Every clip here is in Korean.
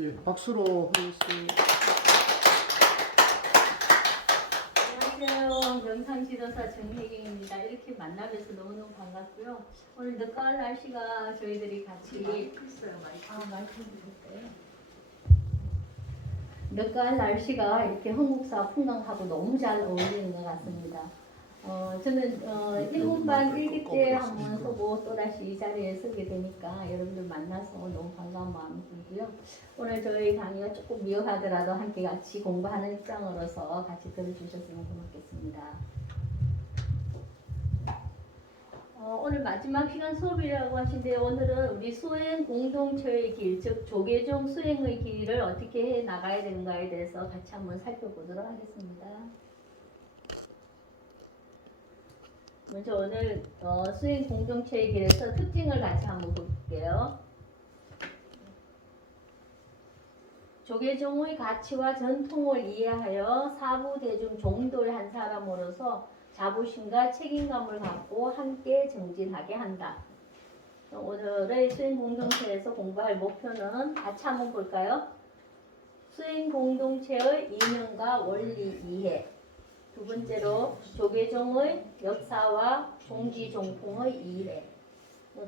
예, 박수로 하겠습니다. 안녕하세요. 명상지도사 정혜경입니다. 이렇게 만나뵈서 너무너무 반갑고요. 오늘 늦가을 날씨가 저희들이 같이 말씀 드릴까요? 늦가을 날씨가 이렇게 한국사 풍광하고 너무 잘 어울리는 것 같습니다. 저는 1분반 1기 때 한번 서고 또다시 이 자리에 서게 되니까 여러분들 만나서 너무 반가운 마음이 들고요. 오늘 저희 강의가 조금 미흡하더라도 함께 같이 공부하는 입장으로서 같이 들어주셨으면 고맙겠습니다. 오늘 마지막 시간 수업이라고 하신데 오늘은 우리 수행 공동체의 길, 즉 조계종 수행의 길을 어떻게 해 나가야 되는가에 대해서 같이 한번 살펴보도록 하겠습니다. 먼저 오늘 수행 공동체의 길에서 특징을 같이 한번 볼게요. 조계종의 가치와 전통을 이해하여 사부대중 종도한 사람으로서 자부심과 책임감을 갖고 함께 정진하게 한다. 오늘의 수행 공동체에서 공부할 목표는 같이 한번 볼까요? 수행 공동체의 이념과 원리 이해. 두 번째로 조계종의 역사와 종지 종통의 이해,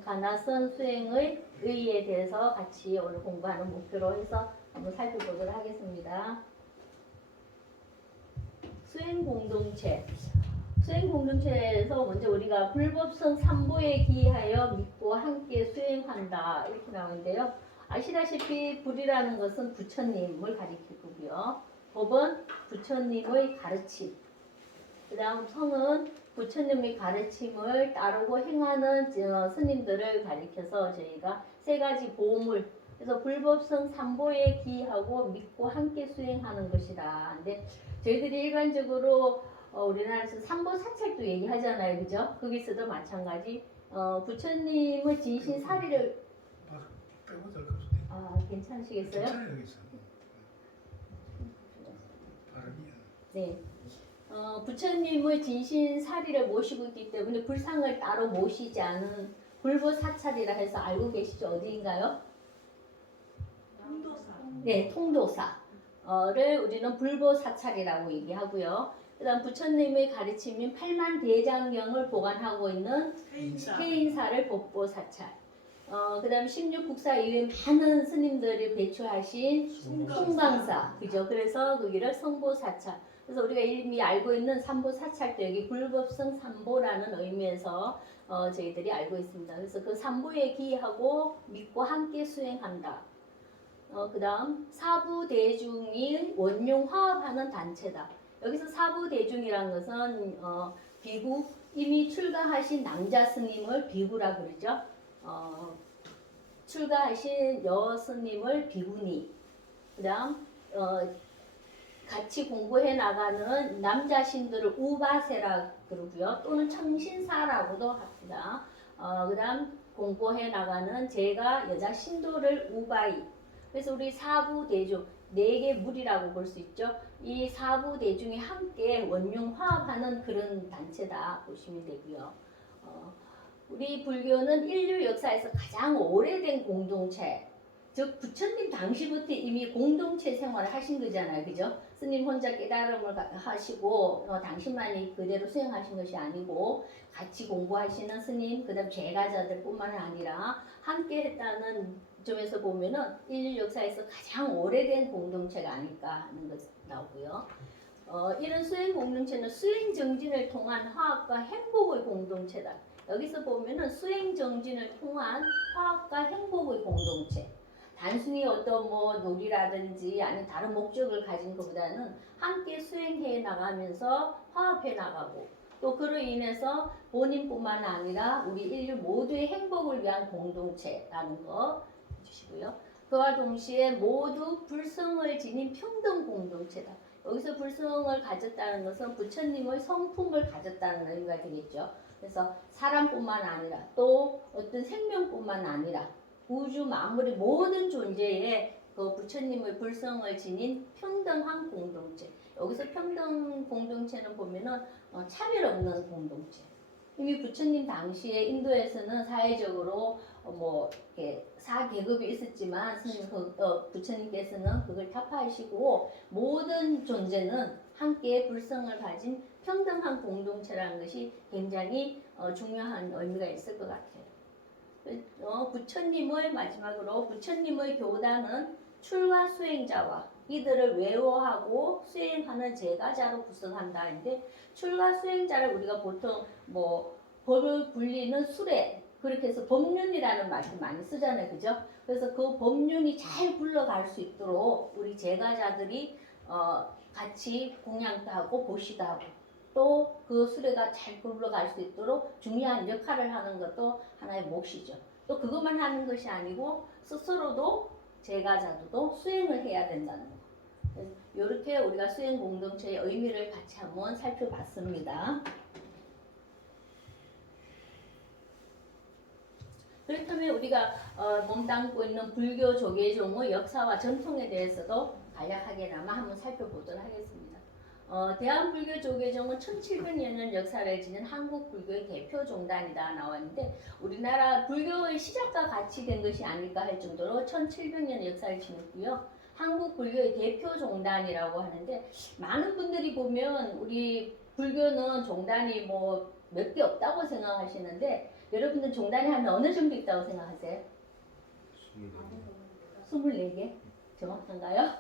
가나선 수행의 의의에 대해서 같이 오늘 공부하는 목표로 해서 한번 살펴보도록 하겠습니다. 수행 공동체. 수행 공동체에서 먼저 우리가 불법성 삼보에 기하여 믿고 함께 수행한다 이렇게 나오는데요. 아시다시피 불이라는 것은 부처님을 가리키고요. 법은 부처님의 가르침. 그 다음 성은 부처님의 가르침을 따르고 행하는 스님들을 가리켜서 저희가 세 가지 보물, 그래서 불법성 삼보에 기하고 믿고 함께 수행하는 것이다. 근데 저희들이 일반적으로 우리나라에서 삼보 사찰도 얘기하잖아요, 그죠? 거기서도 마찬가지. 부처님의 진신 사리를 빼고 될 것 같아요. 괜찮으시겠어요? 괜찮아요, 여기서. 발음이. 네. 부처님의 진신 사리를 모시고 있기 때문에 불상을 따로 모시지 않은 불보 사찰이라 해서 알고 계시죠? 어디인가요? 통도사. 네, 통도사를 우리는 불보 사찰이라고 얘기하고요. 그다음 부처님의 가르침인 팔만대장경을 보관하고 있는 해인사를 법보 사찰. 그다음 16국사 이외에 많은 스님들이 배출하신 송강사, 그죠? 그래서 거기를 성보 사찰. 그래서 우리가 이미 알고 있는 삼보 사찰도 여기 불법성 삼보라는 의미에서 저희들이 알고 있습니다. 그래서 그 삼보에 기하고 믿고 함께 수행한다. 그 다음 사부대중이 원용 화합하는 단체다. 여기서 사부대중이라는 것은 비구, 이미 출가하신 남자 스님을 비구라 그러죠. 출가하신 여 스님을 비구니. 그 다음 같이 공부해 나가는 남자 신들을 우바세라 그러고요. 또는 청신사라고도 합니다. 그 다음 공부해 나가는 제가 여자 신도를 우바이. 그래서 우리 사부대중, 네 개 물이라고 볼 수 있죠. 이 사부대중이 함께 원융 화합하는 그런 단체다 보시면 되고요. 우리 불교는 인류 역사에서 가장 오래된 공동체, 즉 부처님 당시부터 이미 공동체 생활을 하신 거잖아요, 그죠? 스님 혼자 깨달음을 하시고 당신만이 그대로 수행하신 것이 아니고 같이 공부하시는 스님, 그다음 제가자들뿐만 아니라 함께 했다는 점에서 보면은 인류 역사에서 가장 오래된 공동체가 아닐까 하는 것이 나오고요. 이런 수행 공동체는 수행 정진을 통한 화합과 행복의 공동체다. 여기서 보면은 수행 정진을 통한 화합과 행복의 공동체. 단순히 어떤 놀이라든지 아니면 다른 목적을 가진 것보다는 함께 수행해 나가면서 화합해 나가고 또 그로 인해서 본인뿐만 아니라 우리 인류 모두의 행복을 위한 공동체라는 거 주시고요. 그와 동시에 모두 불성을 지닌 평등 공동체다. 여기서 불성을 가졌다는 것은 부처님의 성품을 가졌다는 의미가 되겠죠. 그래서 사람뿐만 아니라 또 어떤 생명뿐만 아니라 우주 만물의 모든 존재에 그 부처님의 불성을 지닌 평등한 공동체. 여기서 평등 공동체는 보면은 차별 없는 공동체. 이미 부처님 당시에 인도에서는 사회적으로 뭐 이렇게 사계급이 있었지만 부처님께서는 그걸 타파하시고 모든 존재는 함께 불성을 가진 평등한 공동체라는 것이 굉장히 중요한 의미가 있을 것 같아요. 부처님의 마지막으로 부처님의 교단은 출가 수행자와 이들을 외워하고 수행하는 제가자로 구성한다 하는데 출가 수행자를 우리가 보통 뭐 법을 굴리는 수레 그렇게 해서 법륜이라는 말을 많이 쓰잖아요, 그죠? 그래서 그 법륜이 잘 굴러갈 수 있도록 우리 제가자들이 같이 공양도 하고 보시도 하고 또 그 수레가 잘 굴러갈 수 있도록 중요한 역할을 하는 것도 하나의 몫이죠. 또 그것만 하는 것이 아니고 스스로도 제가자도 수행을 해야 된다는 거. 이렇게 우리가 수행 공동체의 의미를 같이 한번 살펴봤습니다. 그렇다면 우리가 몸담고 있는 불교 조계종의 역사와 전통에 대해서도 간략하게나마 한번 살펴보도록 하겠습니다. 대한불교조계종은 1700년 역사를 지닌 한국 불교의 대표 종단이다 나왔는데 우리나라 불교의 시작과 같이 된 것이 아닐까 할 정도로 1700년 역사를 지녔고요. 한국 불교의 대표 종단이라고 하는데 많은 분들이 보면 우리 불교는 종단이 뭐 몇 개 없다고 생각하시는데 여러분들 종단이 하면 어느 정도 있다고 생각하세요? 24개? 정확한가요?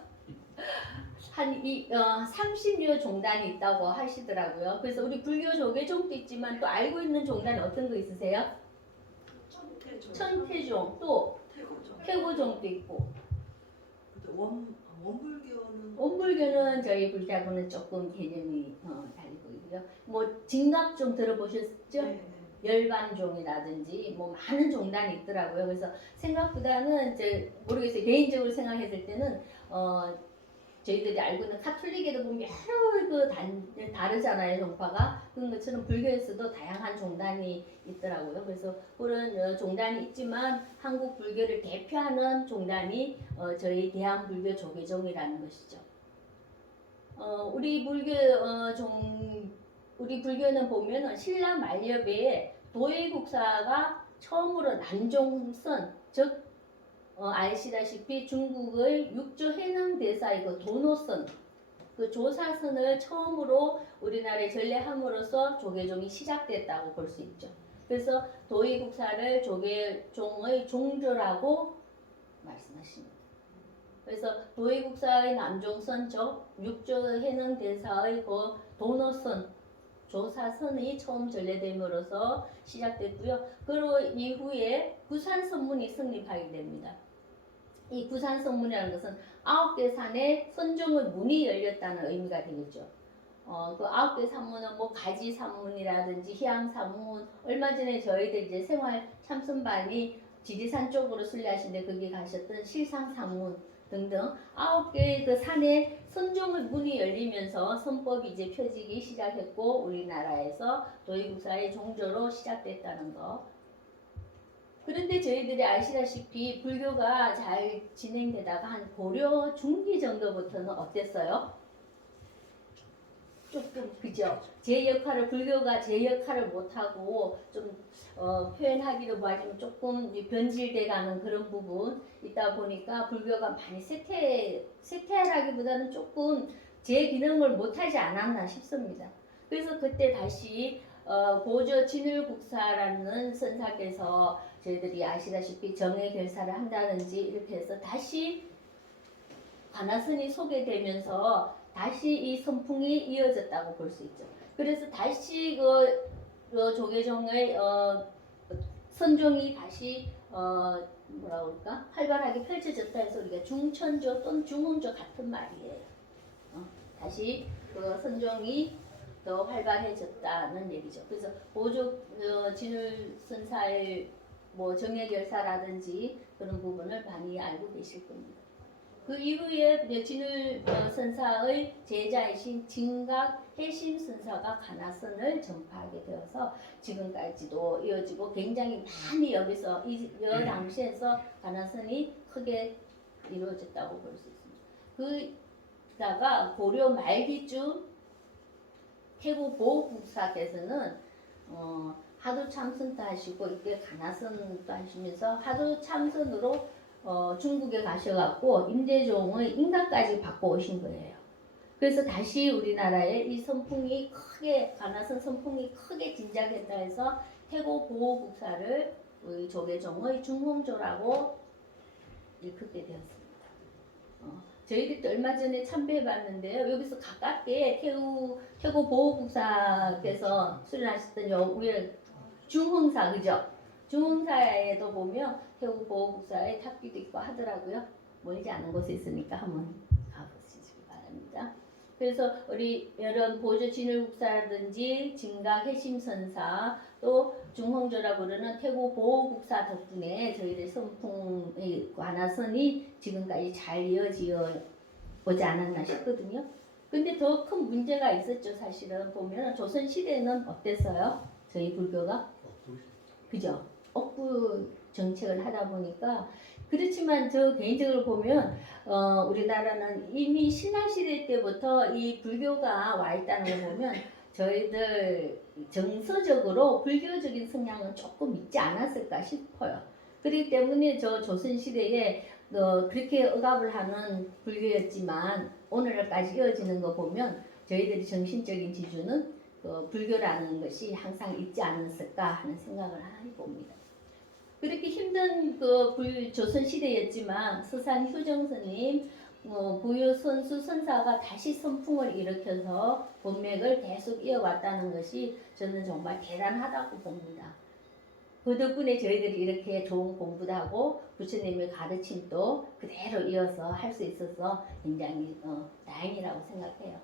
한 30여 종단이 있다고 하시더라고요. 그래서 우리 불교 조계종도 있지만 또 알고 있는 종단이 어떤 거 있으세요? 천태종, 또 태고종도 있고. 원불교는 저희 불교하고는 조금 개념이 다르고 있고요. 뭐 진갑종 들어보셨죠? 네. 열반종이라든지 뭐 많은 종단이 있더라고요. 그래서 생각보다는 모르겠어요. 개인적으로 생각했을 때는 저희들이 알고 있는 카톨릭에도 보면 여러 다르잖아요, 종파가. 그런 것처럼 불교에서도 다양한 종단이 있더라고요. 그래서 그런 종단이 있지만 한국 불교를 대표하는 종단이 저희 대한불교 조계종이라는 것이죠. 우리 불교는 보면은 신라 만렵에 도예국사가 처음으로 난종선, 즉 아시다시피 중국의 육조 해능 대사이고 도노선 그 조사선을 처음으로 우리나라에 전래함으로써 조계종이 시작됐다고 볼 수 있죠. 그래서 도예국사를 조계종의 종조라고 말씀하십니다. 그래서 도예국사의 남종선 즉 육조 해능 대사의 그 도노선 조사선이 처음 전래됨으로써 시작됐고요. 그리고 이후에 구산선문이 성립하게 됩니다. 이 구산선문이라는 것은 9개 산에 선종의 문이 열렸다는 의미가 되겠죠. 그 9개 산문은 뭐 가지산문이라든지 희양산문, 얼마 전에 저희들 이제 생활 참선반이 지리산 쪽으로 순례하시는데 거기 가셨던 실상산문 등등 9개의 그 산에 선종의 문이 열리면서 선법이 이제 펴지기 시작했고 우리나라에서 도예국사의 종조로 시작됐다는 거. 그런데 저희들이 아시다시피 불교가 잘 진행되다가 한 고려 중기 정도부터는 어땠어요? 조금 그죠? 불교가 제 역할을 못하고 좀 표현하기로 뭐하지만 조금 변질돼가는 그런 부분 있다 보니까 불교가 많이 쇠퇴라기보다는 조금 제 기능을 못하지 않았나 싶습니다. 그래서 그때 다시 보조 진울국사라는 선사께서 저희들이 아시다시피 정의 결사를 한다든지 이렇게 해서 다시 관아선이 소개되면서 다시 이 선풍이 이어졌다고 볼 수 있죠. 그래서 다시 그 조계종의 선종이 다시 뭐라 그럴까 활발하게 펼쳐졌다 해서 우리가 중천조 또는 중흥조 같은 말이에요. 다시 그 선종이 더 활발해졌다는 얘기죠. 그래서 보조 진울 선사의 뭐 정예결사라든지 그런 부분을 많이 알고 계실 겁니다. 그 이후에 진울 선사의 제자이신 진각 해심 선사가 가나선을 전파하게 되어서 지금까지도 이어지고 굉장히 많이 여기서 이 당시에서 가나선이 크게 이루어졌다고 볼 수 있습니다. 그다가 고려 말기쯤 태국 보국사께서는 하도 참선도 하시고 이때 가나선도 하시면서 하도 참선으로 중국에 가셔갖고 임대종의 인가까지 받고 오신 거예요. 그래서 다시 우리나라에 이 선풍이 크게 가나선 선풍이 크게 진작했다 해서 태고 보호국사를 우리 조계종의 중홍조라고 일컫게 되었습니다. 저희들도 얼마 전에 참배해봤는데요. 여기서 가깝게 태고 보호국사께서 수련하셨던 여우에 중흥사 그죠? 중흥사에도 보면 태고 보호국사의 탑기도 있고 하더라고요. 멀지 않은 곳에 있으니까 한번 가보시기 바랍니다. 그래서 우리 여러 보조 진울국사라든지 진각 해심선사 또 중홍조라고 부르는 태고 보호국사 덕분에 저희들 선풍의 관화선이 지금까지 잘 이어지어 오지 않았나 싶거든요. 근데 더 큰 문제가 있었죠. 사실은 보면 조선 시대는 어땠어요? 저희 불교가 그죠? 억부 정책을 하다 보니까 그렇지만 저 개인적으로 보면 우리나라는 이미 신라시대 때부터 이 불교가 와 있다는 거 보면 저희들 정서적으로 불교적인 성향은 조금 있지 않았을까 싶어요. 그렇기 때문에 저 조선시대에 그렇게 억압을 하는 불교였지만 오늘날까지 이어지는 거 보면 저희들이 정신적인 지주는 불교라는 것이 항상 있지 않았을까 하는 생각을 해봅니다. 그렇게 힘든 조선 시대였지만 서산 효정스님, 부유 선수 선사가 다시 선풍을 일으켜서 본맥을 계속 이어왔다는 것이 저는 정말 대단하다고 봅니다. 그 덕분에 저희들이 이렇게 좋은 공부도 하고 부처님의 가르침도 그대로 이어서 할 수 있어서 굉장히 다행이라고 생각해요.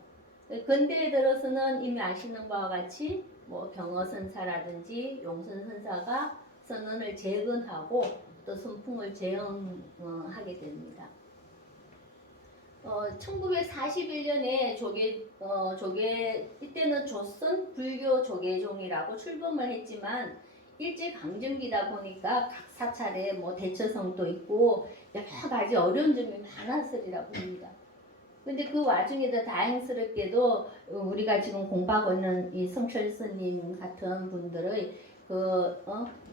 근대에 들어서는 이미 아시는 바와 같이 경어선사라든지 용선선사가 선언을 재건하고 또 선풍을 재현하게 됩니다. 1941년에 이때는 조선 불교 조계종이라고 출범을 했지만 일제강점기다 보니까 각 사찰에 대처성도 있고 여러 가지 어려운 점이 많았으리라 봅니다. 근데 그 와중에도 다행스럽게도 우리가 지금 공부하고 있는 이 성철 스님 같은 분들의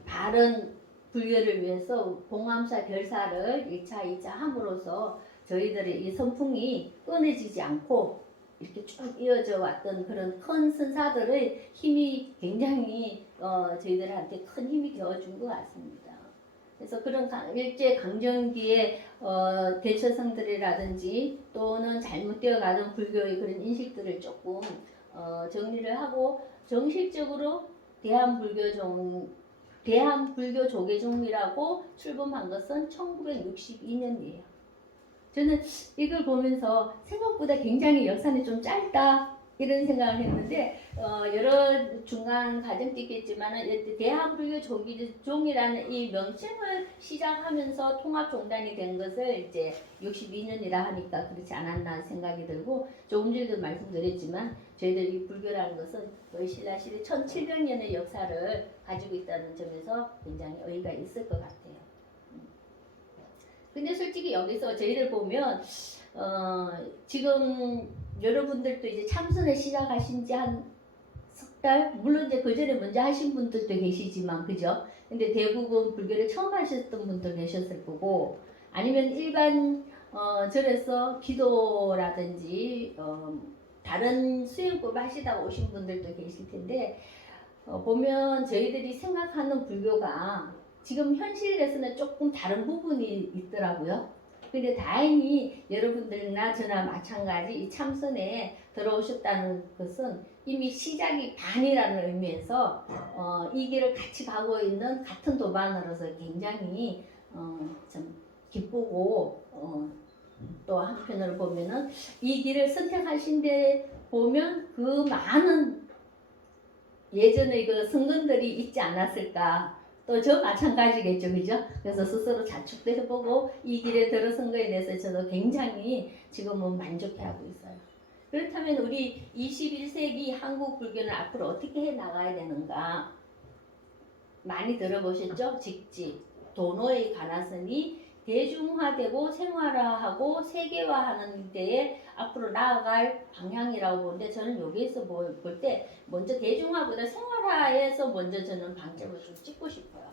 바른 불교를 위해서 봉암사 결사를 1차, 2차 함으로써 저희들의 이 선풍이 끊어지지 않고 이렇게 쭉 이어져 왔던 그런 큰 선사들의 힘이 굉장히 저희들한테 큰 힘이 되어준 것 같습니다. 그래서 그런 일제 강점기의 대처성들이라든지 또는 잘못되어 가던 불교의 그런 인식들을 조금 정리를 하고 정식적으로 대한불교 조계종이라고 출범한 것은 1962년이에요. 저는 이걸 보면서 생각보다 굉장히 역사는 좀 짧다 이런 생각을 했는데 여러 중간 과정도 있겠지만 대한불교 조계종이라는 이 명칭을 시작하면서 통합종단이 된 것을 이제 62년이라 하니까 그렇지 않았나 생각이 들고 조금 전에도 말씀드렸지만 저희들 이 불교라는 것은 거의 신라시대 1700년의 역사를 가지고 있다는 점에서 굉장히 의의가 있을 것 같아요. 근데 솔직히 여기서 저희들 보면 지금 여러분들도 이제 참선을 시작하신 지 한 석 달? 물론 이제 그 전에 먼저 하신 분들도 계시지만 그죠? 근데 대부분 불교를 처음 하셨던 분도 계셨을 거고 아니면 일반 절에서 기도라든지 다른 수행법 하시다가 오신 분들도 계실 텐데 보면 저희들이 생각하는 불교가 지금 현실에서는 조금 다른 부분이 있더라고요. 근데 다행히 여러분들이나 저나 마찬가지 이 참선에 들어오셨다는 것은 이미 시작이 반이라는 의미에서 이 길을 같이 가고 있는 같은 도반으로서 굉장히 좀 기쁘고 또 한편으로 보면은 이 길을 선택하신 데 보면 그 많은 예전의 그 성근들이 있지 않았을까. 또 저 마찬가지겠죠, 그죠? 그래서 스스로 자축도 해보고 이 길에 들어선 거에 대해서 저도 굉장히 지금은 만족해하고 있어요. 그렇다면 우리 21세기 한국 불교는 앞으로 어떻게 해 나가야 되는가? 많이 들어보셨죠? 직지, 도노의 가나선이 대중화되고 생활화하고 세계화하는 데에 앞으로 나아갈 방향이라고 보는데 저는 여기에서 볼 때 먼저 대중화보다 생활화에서 먼저 저는 방점을 좀 찍고 싶어요.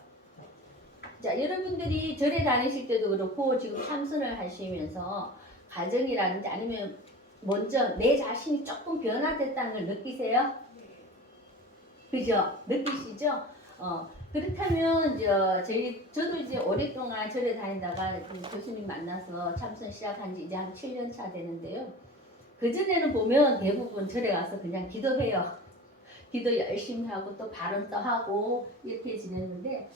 자, 여러분들이 절에 다니실 때도 그렇고 지금 참선을 하시면서 가정이라든지 아니면 먼저 내 자신이 조금 변화됐다는 걸 느끼세요? 그죠? 느끼시죠? 그렇다면 저도 이제 오랫동안 절에 다니다가 그 교수님 만나서 참선 시작한 지 이제 한 7년 차 되는데요. 그전에는 보면 대부분 절에 가서 그냥 기도해요. 기도 열심히 하고 또 발언도 하고 이렇게 지냈는데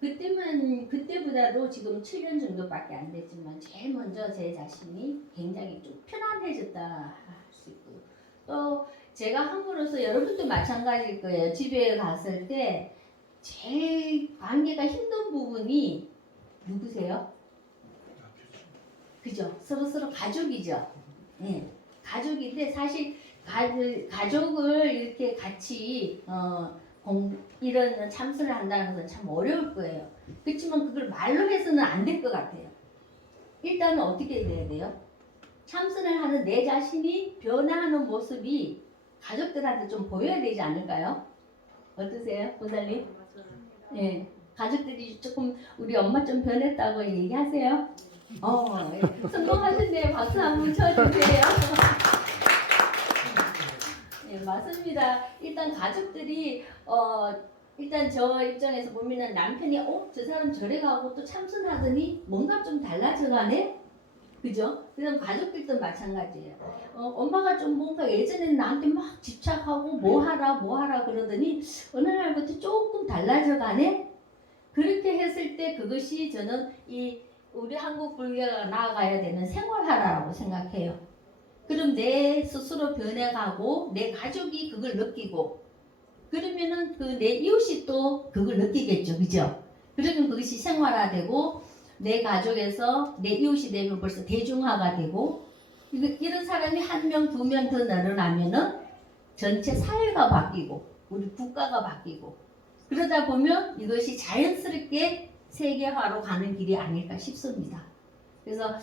그때보다도 지금 7년 정도밖에 안 됐지만 제일 먼저 제 자신이 굉장히 좀 편안해졌다 할 수 있고 또 제가 함으로써 여러분도 마찬가지일 거예요. 집에 갔을 때 제일 관계가 힘든 부분이 누구세요? 그죠? 서로 가족이죠. 네. 가족인데 사실 가족을 이렇게 같이 이런 참선을 한다는 것은 참 어려울 거예요. 그렇지만 그걸 말로 해서는 안 될 것 같아요. 일단은 어떻게 돼야 돼요? 참선을 하는 내 자신이 변화하는 모습이 가족들한테 좀 보여야 되지 않을까요? 어떠세요, 보살님? 네, 가족들이 조금 우리 엄마 좀 변했다고 얘기하세요. 예. 성공하셨네요. 박수 한번 쳐주세요. 네, 맞습니다. 일단 가족들이 일단 저 입장에서 보면은 남편이 저 사람 절에 가고 또 참선하더니 뭔가 좀 달라져가네? 그죠? 그다음 가족들도 마찬가지예요. 엄마가 좀 뭔가 예전에는 나한테 막 집착하고 뭐 하라 그러더니 어느 날부터 조금 달라져가네? 그렇게 했을 때 그것이 저는 우리 한국 불교가 나아가야 되는 생활화라고 생각해요. 그럼 내 스스로 변해가고 내 가족이 그걸 느끼고 그러면은 그 내 이웃이 또 그걸 느끼겠죠. 그죠? 그러면 그것이 생활화되고 내 가족에서 내 이웃이 되면 벌써 대중화가 되고 이런 사람이 한 명, 두 명 더 늘어나면은 전체 사회가 바뀌고 우리 국가가 바뀌고 그러다 보면 이것이 자연스럽게 세계화로 가는 길이 아닐까 싶습니다. 그래서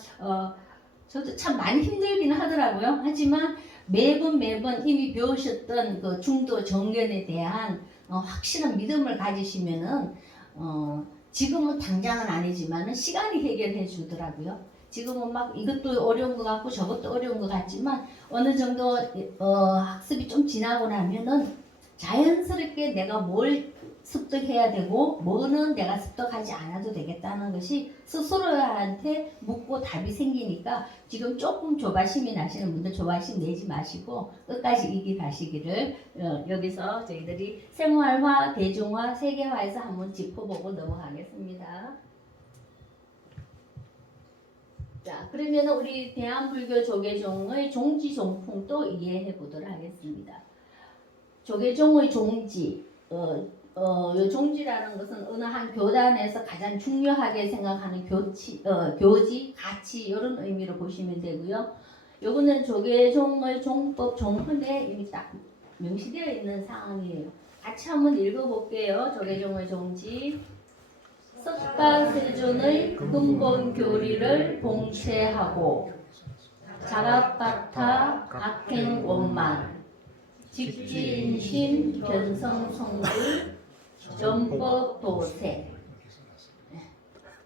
저도 참 많이 힘들긴 하더라고요. 하지만 매번 이미 배우셨던 그 중도 정견에 대한 확실한 믿음을 가지시면은 지금은 당장은 아니지만 시간이 해결해 주더라고요. 지금은 막 이것도 어려운 것 같고 저것도 어려운 것 같지만 어느 정도 학습이 좀 지나고 나면은 자연스럽게 내가 뭘 습득해야 되고 뭐는 내가 습득하지 않아도 되겠다는 것이 스스로한테 묻고 답이 생기니까 지금 조금 조바심이 나시는 분들 조바심 내지 마시고 끝까지 이기 가시기를 여기서 저희들이 생활화, 대중화, 세계화에서 한번 짚어보고 넘어가겠습니다. 자, 그러면 우리 대한불교 조계종의 종지종풍도 이해해 보도록 하겠습니다. 조계종의 종지, 요 종지라는 것은 어느 한 교단에서 가장 중요하게 생각하는 교지, 가치 이런 의미로 보시면 되고요. 요거는 조계종의 종법 종훈에 이미 딱 명시되어 있는 사항이에요. 같이 한번 읽어볼게요. 조계종의 종지. 석가세존의 근본 교리를 봉체하고 자각바타 각행원만 직지인심 변성성불 전법도세.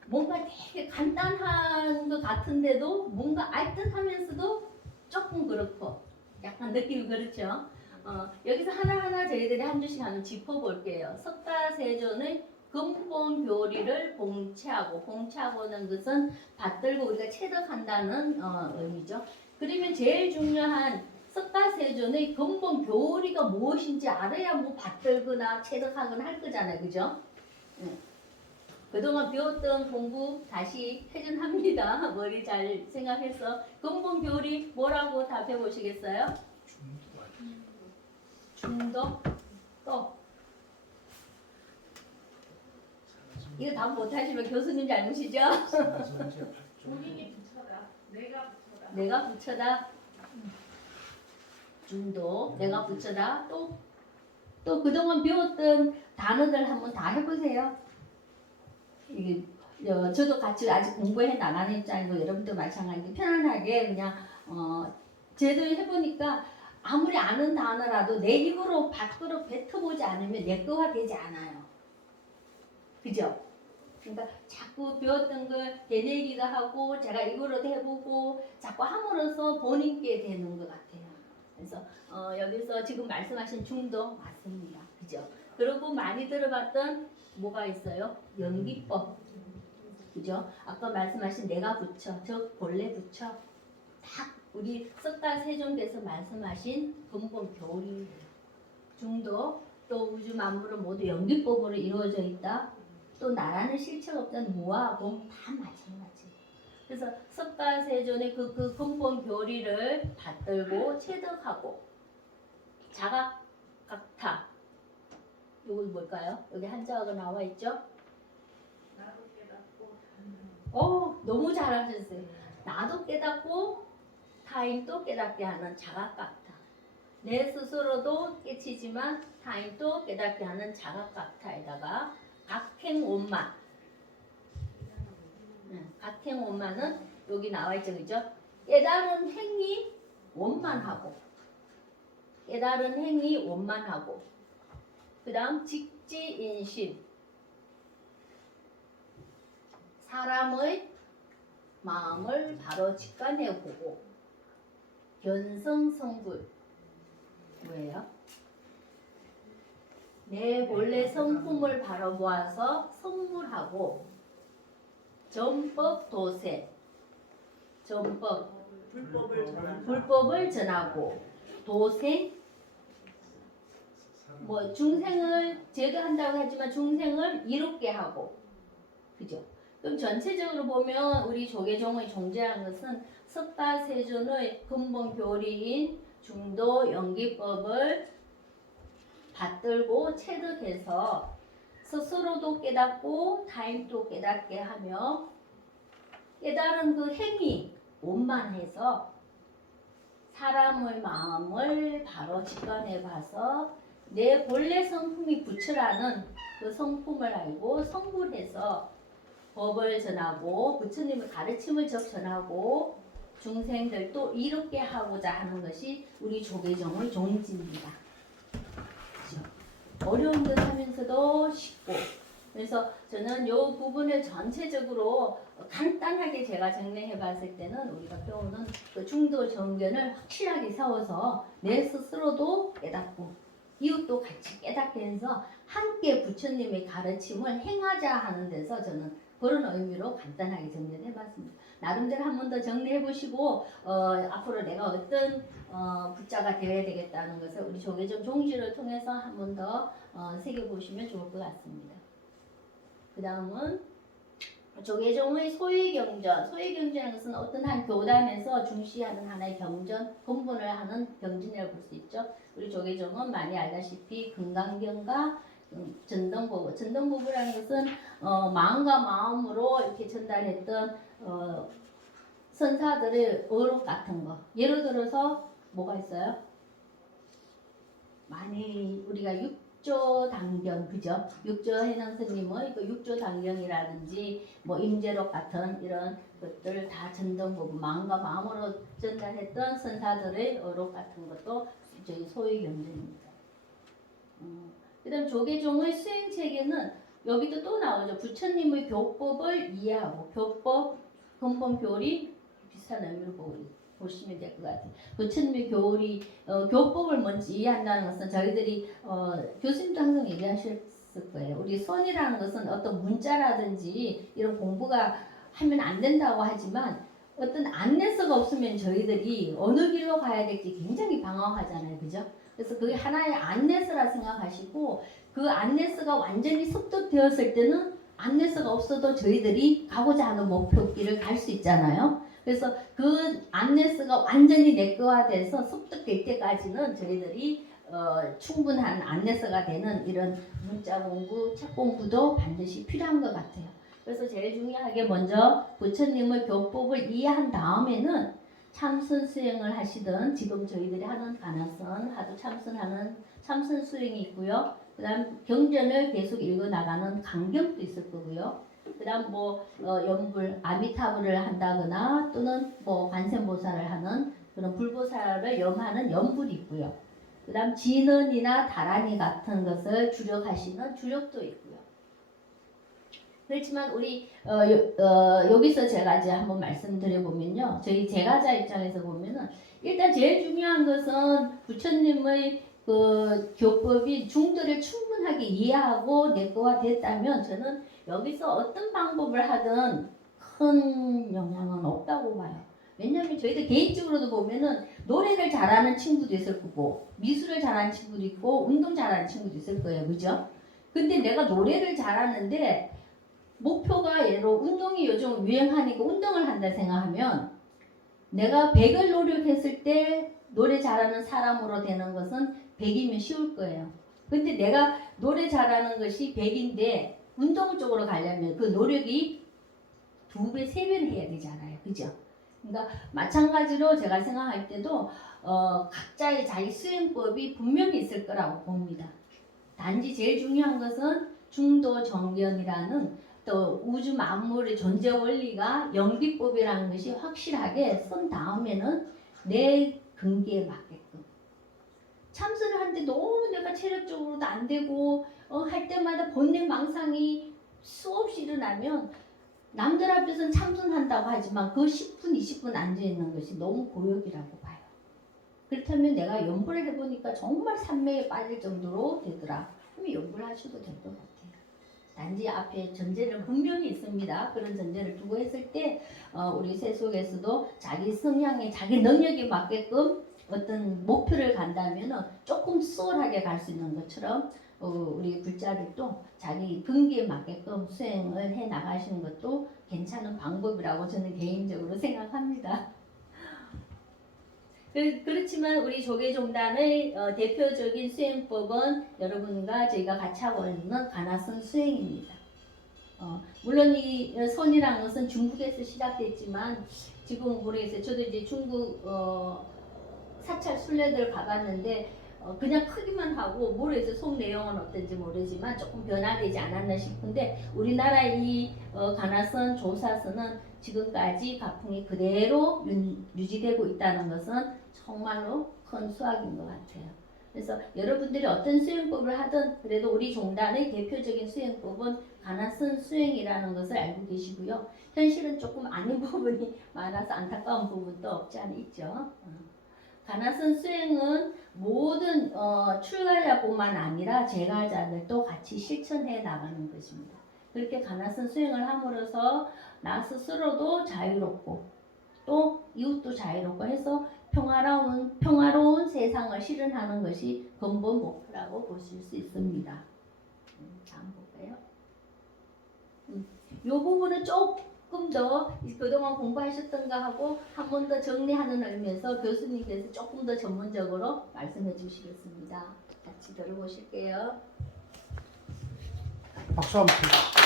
뭔가 되게 간단한 것 같은데도 뭔가 알듯하면서도 조금 그렇고 약간 느낌이 그렇죠. 여기서 하나하나 저희들이 한 줄씩 한번 짚어볼게요. 석가세존의 근본 교리를 봉체하고는 것은 받들고 우리가 체득한다는 의미죠. 그러면 제일 중요한 석가세존의 근본 교리가 무엇인지 알아야 뭐 받들거나 체득하거나 할 거잖아요. 그죠? 그동안 배웠던 공부 다시 회전합니다. 머리 잘 생각해서 근본 교리 뭐라고 답해 보시겠어요? 중도? 또 이거 답 못하시면 교수님 잘못이죠? 본인이 붙여라. 내가 붙여다. 중도, 내가 붙여다. 또 그동안 배웠던 단어들 한번 다 해보세요. 이게 저도 같이 아직 공부해 나가는 입장이고 여러분도 마찬가지인데 편안하게 그냥 제도 해보니까 아무리 아는 단어라도 내 입으로 밖으로 뱉어보지 않으면 내 거가 되지 않아요. 그죠? 그러니까 자꾸 배웠던 걸 되뇌기도 하고 제가 입으로도 해보고 자꾸 함으로써 본인께 되는 것 같아요. 그래서 여기서 지금 말씀하신 중도 맞습니다. 그죠? 그리고 많이 들어봤던 뭐가 있어요? 연기법. 그죠? 아까 말씀하신 내가 붙여, 저 본래 붙여. 딱 우리 석가세존께서 말씀하신 근본 교리. 중도 또 우주 만물은 모두 연기법으로 이루어져 있다. 또 나라는 실체가 없다는 무아하고 다 마찬가지. 그래서 석가세존의 그 근본 교리를 받들고 체득하고 자각각타. 이건 뭘까요? 여기 한자어가 나와 있죠? 나도 깨닫고 너무 잘하셨어요. 나도 깨닫고 타인도 깨닫게 하는 자각각타. 내 스스로도 깨치지만 타인도 깨닫게 하는 자각각타에다가 각행원만. 각행원만은 여기 나와 있죠, 그죠? 깨달은 행위 원만하고, 깨달은 행위 원만하고, 그 다음 직지인심. 사람의 마음을 바로 직관해보고, 견성성불. 뭐예요? 내 본래 성품을 바라보아서 성불하고 전법 도세, 전법 불법을 전하고 도생 뭐 중생을 제도한다고 하지만 중생을 이롭게 하고 그죠? 그럼 전체적으로 보면 우리 조계종의 존재하는 것은 석가세존의 근본 교리인 중도 연기법을 받들고 체득해서 스스로도 깨닫고 타인도 깨닫게 하며 깨달은 그 행위 원만해서 사람의 마음을 바로 직관해 봐서 내 본래 성품이 부처라는 그 성품을 알고 성불해서 법을 전하고 부처님의 가르침을 전하고 중생들도 이롭게 하고자 하는 것이 우리 조계종의 존재입니다. 그렇죠? 어려운 듯 하면서도 쉽고 그래서 저는 이 부분을 전체적으로 간단하게 제가 정리해 봤을 때는 우리가 배우는 그 중도 정견을 확실하게 세워서 내 스스로도 깨닫고 이웃도 같이 깨닫게 해서 함께 부처님의 가르침을 행하자 하는 데서 저는 그런 의미로 간단하게 정리를 해봤습니다. 나름대로 한 번 더 정리해 보시고 앞으로 내가 어떤 부자가 되어야 되겠다는 것을 우리 조계종 종지를 통해서 한 번 더 새겨보시면 좋을 것 같습니다. 그 다음은 조계종의 소위경전. 소위경전이라는 것은 어떤 한 교단에서 중시하는 하나의 경전, 근본을 하는 경전이라고 볼 수 있죠. 우리 조계종은 많이 알다시피 금강경과 전등보부. 전등보부라는 것은 마음과 마음으로 이렇게 전달했던 선사들의 어록 같은 거. 예를 들어서 뭐가 있어요? 많이 우리가 육조 당경, 그죠? 육조 해능 스님의 그 육조 당경이라든지 뭐 임재록 같은 이런 것들 다 전등보부, 마음과 마음으로 전달했던 선사들의 어록 같은 것도 저희 소위 경전입니다. 그다음 조계종의 수행 체계는 여기도 또 나오죠. 부처님의 교법을 이해하고 교법 근본 교리 비슷한 의미로 보시면 될 것 같아요. 부처님의 교법을 먼저 이해한다는 것은 저희들이 교수님도 항상 얘기하셨을 거예요. 우리 손이라는 것은 어떤 문자라든지 이런 공부가 하면 안 된다고 하지만 어떤 안내서가 없으면 저희들이 어느 길로 가야 될지 굉장히 방황하잖아요. 그죠? 그래서 그게 하나의 안내서라 생각하시고 그 안내서가 완전히 습득되었을 때는 안내서가 없어도 저희들이 가고자 하는 목표길을 갈 수 있잖아요. 그래서 그 안내서가 완전히 내꺼화돼서 습득될 때까지는 저희들이 충분한 안내서가 되는 이런 문자 공부, 책 공부도 반드시 필요한 것 같아요. 그래서 제일 중요하게 먼저 부처님의 교법을 이해한 다음에는 참선 수행을 하시던 지금 저희들이 하는 가나선 하도 참선하는 참선 수행이 있고요. 그 다음 경전을 계속 읽어나가는 강경도 있을 거고요. 그다음 뭐 연불 아미타불을 한다거나 또는 뭐 관세음보살을 하는 그런 불보살을 염하는 연불이 있고요. 그다음 진은이나 다란이 같은 것을 주력하시는 주력도 있고요. 그렇지만 우리 여기서 제가 이제 한번 말씀드려보면요, 저희 제가자 입장에서 보면은 일단 제일 중요한 것은 부처님의 그 교법이 중도를 충분하게 이해하고 내거화됐다면 저는 여기서 어떤 방법을 하든 큰 영향은 없다고 봐요. 왜냐하면 저희들 개인적으로도 보면은 노래를 잘하는 친구도 있을 거고 미술을 잘하는 친구도 있고 운동 잘하는 친구도 있을 거예요, 그죠? 근데 내가 노래를 잘하는데 목표가 예로 운동이 요즘 유행하니까 운동을 한다 생각하면 내가 100을 노력했을 때 노래 잘하는 사람으로 되는 것은 100이면 쉬울 거예요. 근데 내가 노래 잘하는 것이 100인데 운동 쪽으로 가려면 그 노력이 2배, 3배는 해야 되잖아요. 그죠? 그러니까 마찬가지로 제가 생각할 때도 각자의 자기 수행법이 분명히 있을 거라고 봅니다. 단지 제일 중요한 것은 중도 정견이라는 또 우주 만물의 존재 원리가 영비법이라는 것이 확실하게 선 다음에는 내 근기에 맞게끔 참선을 하는데 너무 내가 체력적으로도 안 되고 할 때마다 본능 망상이 수없이 일어나면 남들 앞에서는 참선한다고 하지만 그 10분 20분 앉아있는 것이 너무 고역이라고 봐요. 그렇다면 내가 연불을 해보니까 정말 산매에 빠질 정도로 되더라. 그러면 연불 하셔도 될 것 같아요. 단지 앞에 전제는 분명히 있습니다. 그런 전제를 두고 했을 때 우리 세속에서도 자기 성향에 자기 능력에 맞게끔 어떤 목표를 간다면 조금 수월하게 갈 수 있는 것처럼 우리 불자들도 자기 근기에 맞게끔 수행을 해 나가시는 것도 괜찮은 방법이라고 저는 개인적으로 생각합니다. 그렇지만 우리 조계종단의 대표적인 수행법은 여러분과 저희가 같이 하고 있는 가나선 수행입니다. 물론 이 선이라는 것은 중국에서 시작됐지만 지금 모르겠어요. 저도 이제 중국 사찰 순례들 가봤는데 그냥 크기만 하고 모르겠어요. 속 내용은 어떤지 모르지만 조금 변화되지 않았나 싶은데 우리나라 이 가나선 조사선은 지금까지 가풍이 그대로 유지되고 있다는 것은 정말로 큰 수확인 것 같아요. 그래서 여러분들이 어떤 수행법을 하든 그래도 우리 종단의 대표적인 수행법은 가나선 수행이라는 것을 알고 계시고요. 현실은 조금 아닌 부분이 많아서 안타까운 부분도 없지 않아 있죠. 가나선 수행은 모든 출가자뿐만 아니라 재가자들도 같이 실천해 나가는 것입니다. 그렇게 가나선 수행을 함으로써 나 스스로도 자유롭고 또 이웃도 자유롭고 해서 평화로운 세상을 실현하는 것이 근본 목표라고 보실 수 있습니다. 다음 볼까요? 이 부분은 조금 더 그동안 공부하셨던 거 하고 한 번 더 정리하는 의미에서 교수님께서 조금 더 전문적으로 말씀해 주시겠습니다. 같이 들어보실게요. 박수 한번 주세요.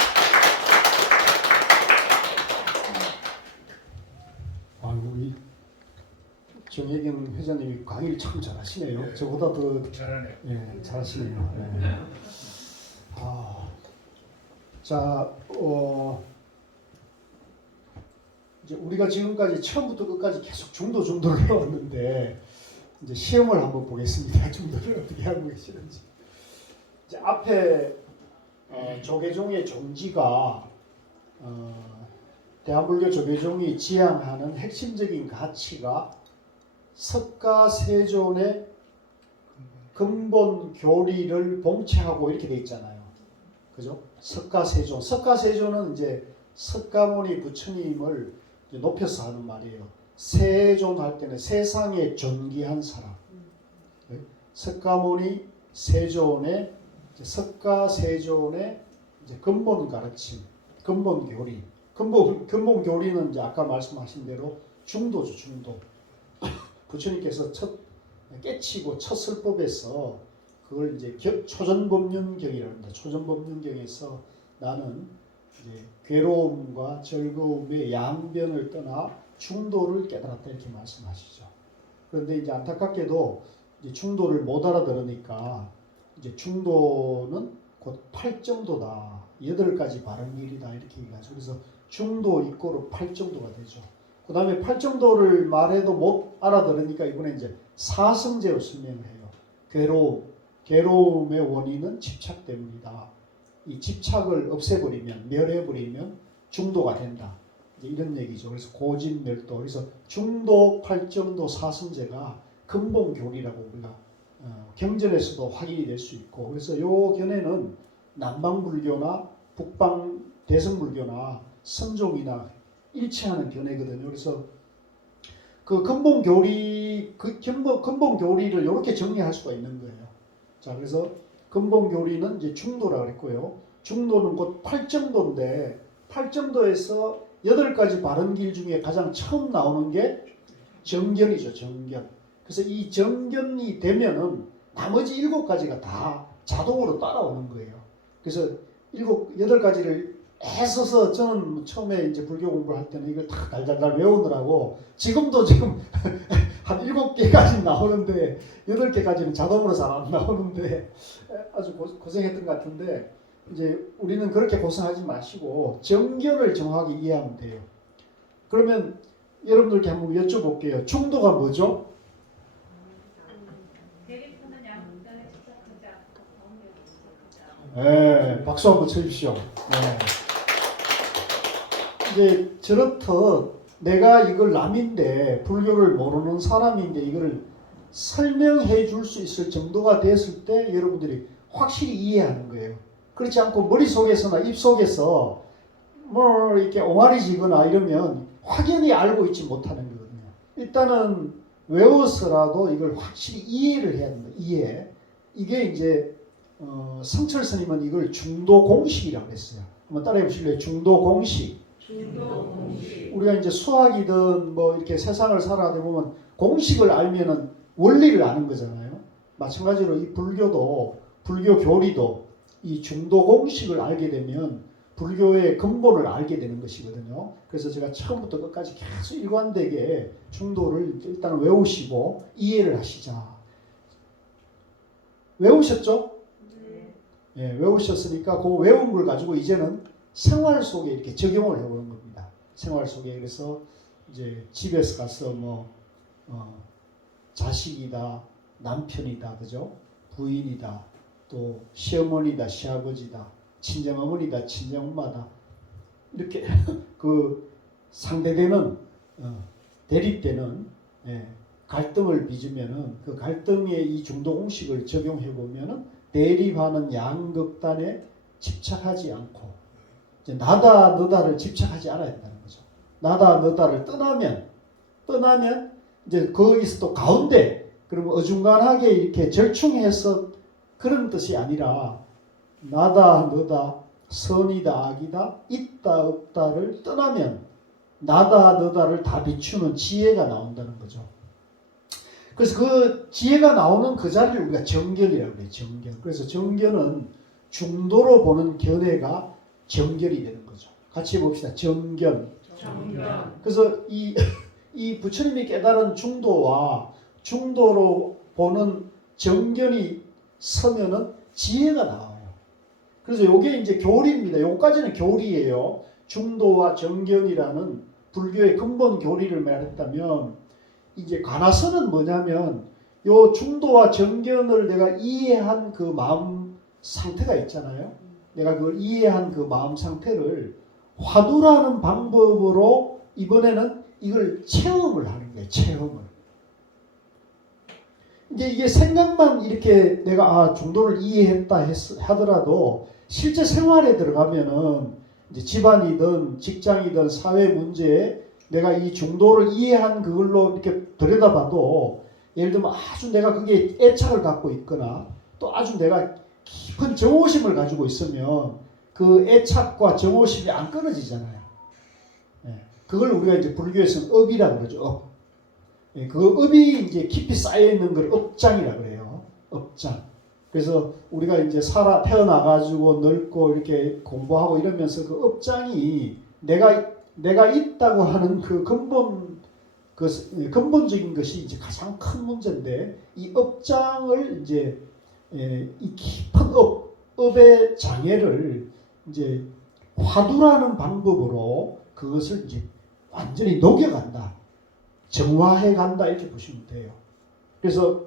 우리 정혜경 회장님이 강의를 참 잘하시네요. 네. 저보다 더 잘하네요. 잘하시네요. 네. 자, 이제 우리가 지금까지 처음부터 끝까지 계속 중도를 해왔는데 이제 시험을 한번 보겠습니다. 중도를 어떻게 하고 계시는지. 이제 앞에 조계종의 종지가 대한불교 조계종이 지향하는 핵심적인 가치가 석가세존의 근본 교리를 봉체하고 이렇게 돼 있잖아요. 그죠? 석가세존. 석가세존은 이제 석가모니 부처님을 높여서 하는 말이에요. 세존 할 때는 세상에 존귀한 사람. 석가모니 세존의 석가세존의 이제 근본 가르침, 근본 교리. 근본 교리는 이제 아까 말씀하신 대로 중도죠, 중도. 부처님께서 깨치고 첫 설법에서 그걸 이제 초전법륜경이라고 합니다. 초전법륜경에서 나는 이제 괴로움과 즐거움의 양변을 떠나 중도를 깨달았다 이렇게 말씀하시죠. 그런데 이제 안타깝게도 이제 중도를 못 알아들으니까 이제 중도는 곧 팔정도다. 8가지 바른 길이다. 이렇게 얘기하죠. 그래서 중도 이꼬르 팔정도가 되죠. 그 다음에 팔정도를 말해도 못 알아들으니까 이번에 이제 사성제로 설명을 해요. 괴로움의 원인은 집착 때문이다. 이 집착을 없애버리면, 멸해버리면 중도가 된다. 이제 이런 얘기죠. 그래서 고진멸도. 그래서 중도, 팔정도, 사성제가 근본교리라고 우리가 경전에서도 확인이 될 수 있고, 그래서 요 견해는 남방불교나 북방 대승불교나 선종이나 일치하는 견해거든요. 그래서 그 근본 교리를 이렇게 정리할 수가 있는 거예요. 자, 그래서 근본 교리는 이제 중도라고 그랬고요. 중도는 곧 팔정도인데, 팔정도에서 8가지 바른 길 중에 가장 처음 나오는 게 정견이죠. 정견. 그래서 이 정견이 되면은 나머지 7가지가 다 자동으로 따라오는 거예요. 그래서 8가지를 애써서 저는 처음에 이제 불교 공부를 할 때는 이걸 다 달달달 외우느라고 지금도 지금 한 7개까지 나오는데 8개까지는 자동으로 잘 안 나오는데 아주 고생했던 것 같은데, 이제 우리는 그렇게 고생하지 마시고 정견을 정확하게 이해하면 돼요. 그러면 여러분들께 한번 여쭤볼게요. 중도가 뭐죠? 대립하는 양극단에 집착하지 않고 가운데 집착하지 않고. 네, 박수 한번 쳐주십시오. 네. 이제 저렇듯 내가 이걸 남인데 불교를 모르는 사람인데 이거를 설명해 줄 수 있을 정도가 됐을 때 여러분들이 확실히 이해하는 거예요. 그렇지 않고 머릿속에서나 입속에서 뭐 이렇게 옹알이지거나 이러면 확연히 알고 있지 못하는 거거든요. 일단은 외워서라도 이걸 확실히 이해를 해야 됩니다. 이해. 이게 이제 성철 스님은 이걸 중도 공식이라고 했어요. 한번 따라해 보실래요? 중도 공식. 우리가 이제 수학이든 뭐 이렇게 세상을 살아가다 보면 공식을 알면은 원리를 아는 거잖아요. 마찬가지로 이 불교 교리도 이 중도 공식을 알게 되면 불교의 근본을 알게 되는 것이거든요. 그래서 제가 처음부터 끝까지 계속 일관되게 중도를 일단 외우시고 이해를 하시자. 외우셨죠? 네. 예, 외우셨으니까 그 외운 걸 가지고 이제는 생활 속에 이렇게 적용을 해보는 겁니다. 생활 속에. 그래서 이제 집에서 가서 자식이다, 남편이다, 그죠? 부인이다, 또 시어머니다, 시아버지다, 친정어머니다, 친정엄마다, 이렇게 그 상대되는 대립되는 갈등을 빚으면은 그 갈등의 이 중도 공식을 적용해 보면은 대립하는 양극단에 집착하지 않고 이제 나다 너다를 집착하지 않아야 된다는 거죠. 나다 너다를 떠나면 이제 거기서 또 가운데 그러면 어중간하게 이렇게 절충해서 그런 뜻이 아니라 나다 너다 선이다 악이다 있다 없다를 떠나면 나다 너다를 다 비추는 지혜가 나온다는 거죠. 그래서 그 지혜가 나오는 그 자리를 우리가 정견이라고 해요. 정견. 그래서 정견은 중도로 보는 견해가 정견이 되는 거죠. 같이 봅시다. 정견. 그래서 이 부처님이 깨달은 중도와 중도로 보는 정견이 서면은 지혜가 나와요. 그래서 요게 이제 교리입니다. 요까지는 교리예요. 중도와 정견이라는 불교의 근본 교리를 말했다면 이제 관아서는 뭐냐면 요 중도와 정견을 내가 이해한 그 마음 상태가 있잖아요. 내가 그걸 이해한 그 마음 상태를 화두라는 방법으로 이번에는 이걸 체험을 하는 거예요. 체험을. 이제 이게 생각만 이렇게 내가 중도를 이해했다 하더라도 실제 생활에 들어가면은 이제 집안이든 직장이든 사회 문제에 내가 이 중도를 이해한 그걸로 이렇게 들여다봐도 예를 들면 아주 내가 그게 애착을 갖고 있거나 또 아주 내가 깊은 정오심을 가지고 있으면 그 애착과 정오심이 안 끊어지잖아요. 그걸 우리가 이제 불교에서는 업이라고 그러죠. 업. 그 업이 이제 깊이 쌓여 있는 걸 업장이라고 그래요. 업장. 그래서 우리가 이제 태어나가지고 넓고 이렇게 공부하고 이러면서 그 업장이 내가 있다고 하는 그 근본적인 것이 이제 가장 큰 문제인데 이 업장을 이제 이 깊은 업, 업의 장애를 이제 화두라는 방법으로 그것을 이제 완전히 녹여간다. 정화해 간다 이렇게 보시면 돼요. 그래서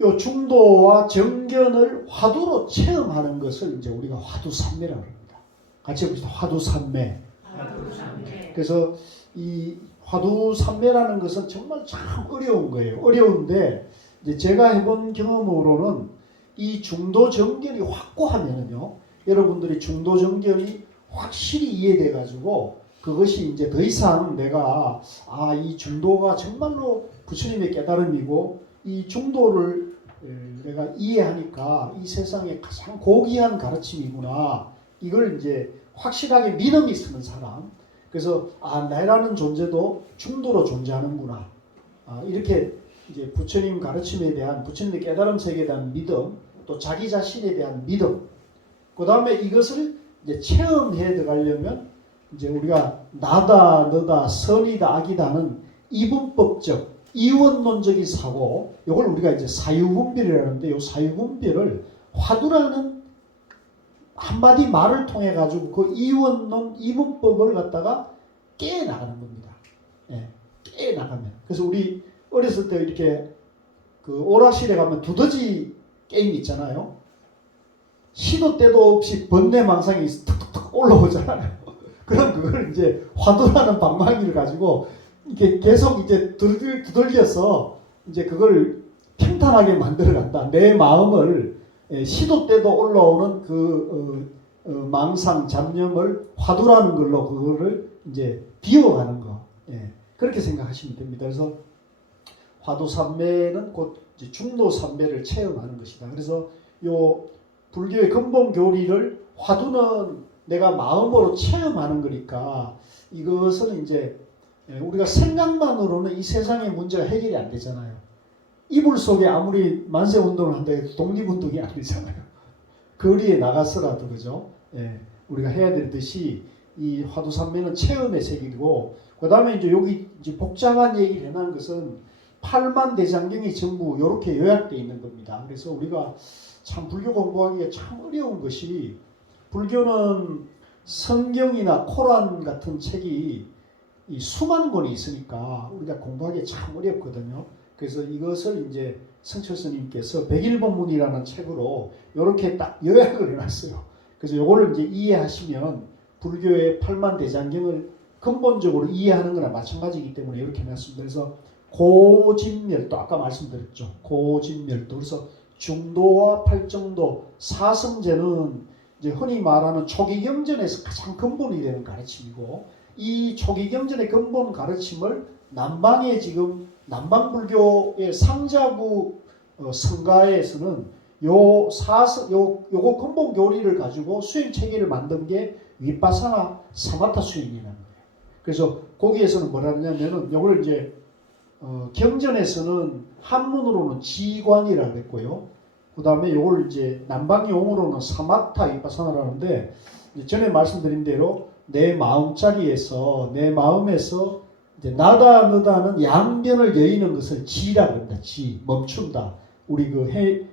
요 중도와 정견을 화두로 체험하는 것을 이제 우리가 화두산매라고 합니다. 같이 해봅시다. 화두산매. 그래서 이 화두산매라는 것은 정말 참 어려운 거예요. 어려운데 이제 제가 해본 경험으로는 이 중도 정견이 확고하면은요, 여러분들이 중도 정견이 확실히 이해돼 가지고 그것이 이제 더 이상 내가 이 중도가 정말로 부처님의 깨달음이고 이 중도를 내가 이해하니까 이 세상에 가장 고귀한 가르침이구나. 이걸 이제 확실하게 믿음이 서는 사람. 그래서 나라는 존재도 중도로 존재하는구나. 이렇게 이제 부처님 가르침에 대한 부처님의 깨달음 세계에 대한 믿음, 또 자기 자신에 대한 믿음. 그 다음에 이것을 이제 체험해 들어가려면 이제 우리가 나다, 너다, 선이다, 악이다는 이분법적, 이원론적인 사고, 이걸 우리가 이제 사유분별이라는데, 이 사유분별을 화두라는 한마디 말을 통해 가지고 그 이원론, 이분법을 갖다가 깨 나가는 겁니다. 예, 깨 나가면. 그래서 우리 어렸을 때 이렇게 그 오락실에 가면 두더지 게임 있잖아요. 시도 때도 없이 번뇌망상이 툭툭툭 올라오잖아요. 그럼 그걸 이제 화두라는 방망이를 가지고 이렇게 계속 이제 두들겨서 이제 그걸 평탄하게 만들어 간다. 내 마음을 시도 때도 올라오는 그 망상, 잡념을 화두라는 걸로 그거를 이제 비워가는 거. 예, 그렇게 생각하시면 됩니다. 그래서 화두삼매는 곧 이제 중도삼매를 체험하는 것이다. 그래서 요 불교의 근본 교리를 화두는 내가 마음으로 체험하는 거니까 이것은 이제 우리가 생각만으로는 이 세상의 문제가 해결이 안 되잖아요. 이불 속에 아무리 만세 운동을 한다 해도 독립운동이 안 되잖아요. 거리에 나가서라도 그죠? 예, 우리가 해야 될 듯이 이 화두삼매는 체험의 세계이고, 그 다음에 이제 여기 이제 복잡한 얘기를 해놓은 것은 팔만대장경이 전부 이렇게 요약되어 있는 겁니다. 그래서 우리가 참 불교 공부하기가 참 어려운 것이, 불교는 성경이나 코란 같은 책이 이 수만 권이 있으니까 우리가 공부하기 참 어렵거든요. 그래서 이것을 이제 성철 스님께서 백일본문이라는 책으로 이렇게 딱 요약을 해놨어요. 그래서 이거를 이제 이해하시면 불교의 팔만대장경을 근본적으로 이해하는 거나 마찬가지이기 때문에 이렇게 해놨습니다. 그래서 고진멸도 아까 말씀드렸죠. 고진멸도. 그래서 중도와 팔정도, 사성제는 이제 흔히 말하는 초기경전에서 가장 근본이 되는 가르침이고, 이 초기경전의 근본 가르침을 남방에 지금 남방불교의 상자부 성가에서는 요거 근본 교리를 가지고 수행 체계를 만든 게 위파사나 사마타 수행이라는 거예요. 그래서 거기에서는 뭐라 하냐면은 요걸 이제 경전에서는 한문으로는 지관이라고 했고요. 그 다음에 요걸 이제 남방 용어로는 사마타 위파사나라는데, 전에 말씀드린 대로 내 마음자리에서, 내 마음에서 이제 나다 너다는 양변을 여의는 것을 지라고 합니다. 지, 멈춘다. 우리 그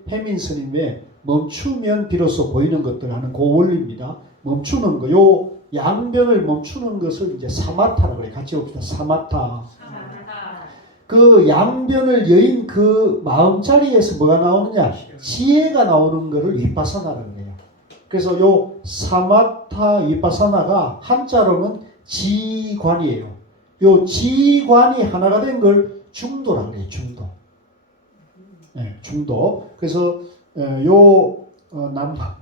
해민 스님의 멈추면 비로소 보이는 것들 하는 그 원리입니다. 멈추는 거, 요 양변을 멈추는 것을 이제 사마타라고 그래요. 같이 봅시다. 사마타. 그 양변을 여인 그 마음자리에서 뭐가 나오느냐? 지혜가 나오는 것을 위파사나라고 해요. 그래서 요 사마타 위파사나가 한자로는 지관이에요. 요 지관이 하나가 된 걸 중도라고 해요. 중도. 네, 중도. 그래서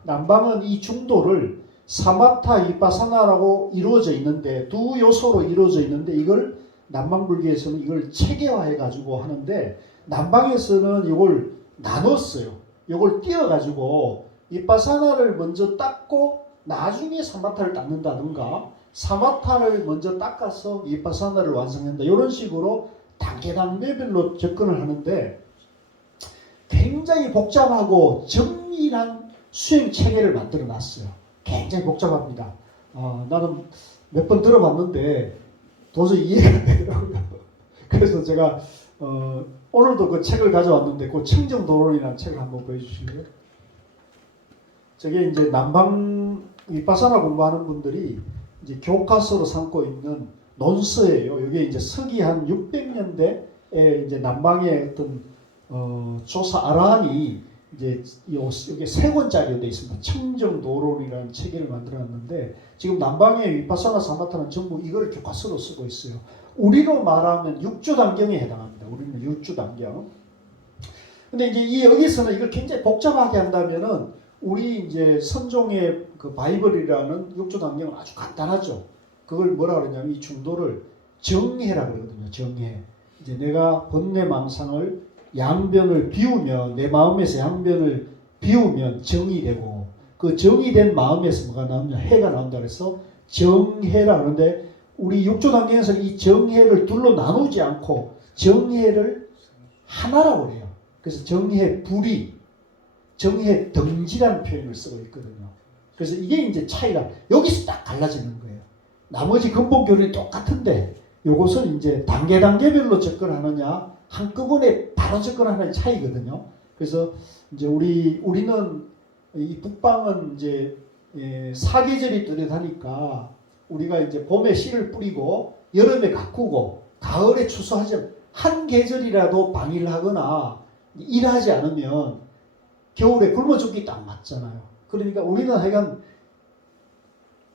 남방은 이 중도를 사마타 위파사나라고 이루어져 있는데, 두 요소로 이루어져 있는데, 이걸 남방불교에서는 이걸 체계화해 가지고 하는데, 남방에서는 이걸 나눴어요. 이걸 띄어 가지고 위파사나를 먼저 닦고 나중에 사마타를 닦는다든가, 사마타를 먼저 닦아서 위파사나를 완성한다. 이런 식으로 단계단계별로 접근을 하는데, 굉장히 복잡하고 정밀한 수행 체계를 만들어 놨어요. 굉장히 복잡합니다. 나는 몇 번 들어봤는데 도저히 이해가 안 되더라고요. 그래서 제가 오늘도 그 책을 가져왔는데, 그 청정도론이라는 책을 한번 보여주실래요? 저게 이제 남방 윗바사나 공부하는 분들이 이제 교과서로 삼고 있는 논서예요. 이게 이제 서기 한 600년대에 이제 남방의 어떤 조사 아란이 이제 이게 세 권짜리로 되어 있습니다. 청정도론이라는 체계를 만들어놨는데 지금 남방의 윗바사나 사마타는 전부 이걸 교과서로 쓰고 있어요. 우리로 말하면 육조단경에 해당합니다. 우리는 육조단경. 근데 이제 여기서는 이걸 굉장히 복잡하게 한다면은 우리 이제 선종의 그 바이블이라는 육조단경은 아주 간단하죠. 그걸 뭐라 그러냐면 이 중도를 정해라 그러거든요. 정해. 이제 내가 번뇌망상을 양변을 비우면 내 마음에서 양변을 비우면 정이 되고 그 정이 된 마음에서 뭐가 나오냐 해가 나온다 그래서 정해라 하는데 우리 육조단경에서는 이 정해를 둘로 나누지 않고 정해를 하나라고 해요. 그래서 정해 불이 정해 덩지라는 표현을 쓰고 있거든요. 그래서 이게 이제 차이가 여기서 딱 갈라지는 거예요. 나머지 근본 교리는 똑같은데 요것은 이제 단계별로 접근하느냐 한꺼번에 바로 접근하는 차이거든요. 그래서 이제 우리는 이 북방은 이제 사계절이 뚜렷하니까 우리가 이제 봄에 씨를 뿌리고 여름에 가꾸고 가을에 추수하지 한 계절이라도 방일을 하거나 일하지 않으면 겨울에 굶어 죽기 딱 맞잖아요. 그러니까 우리는 하여간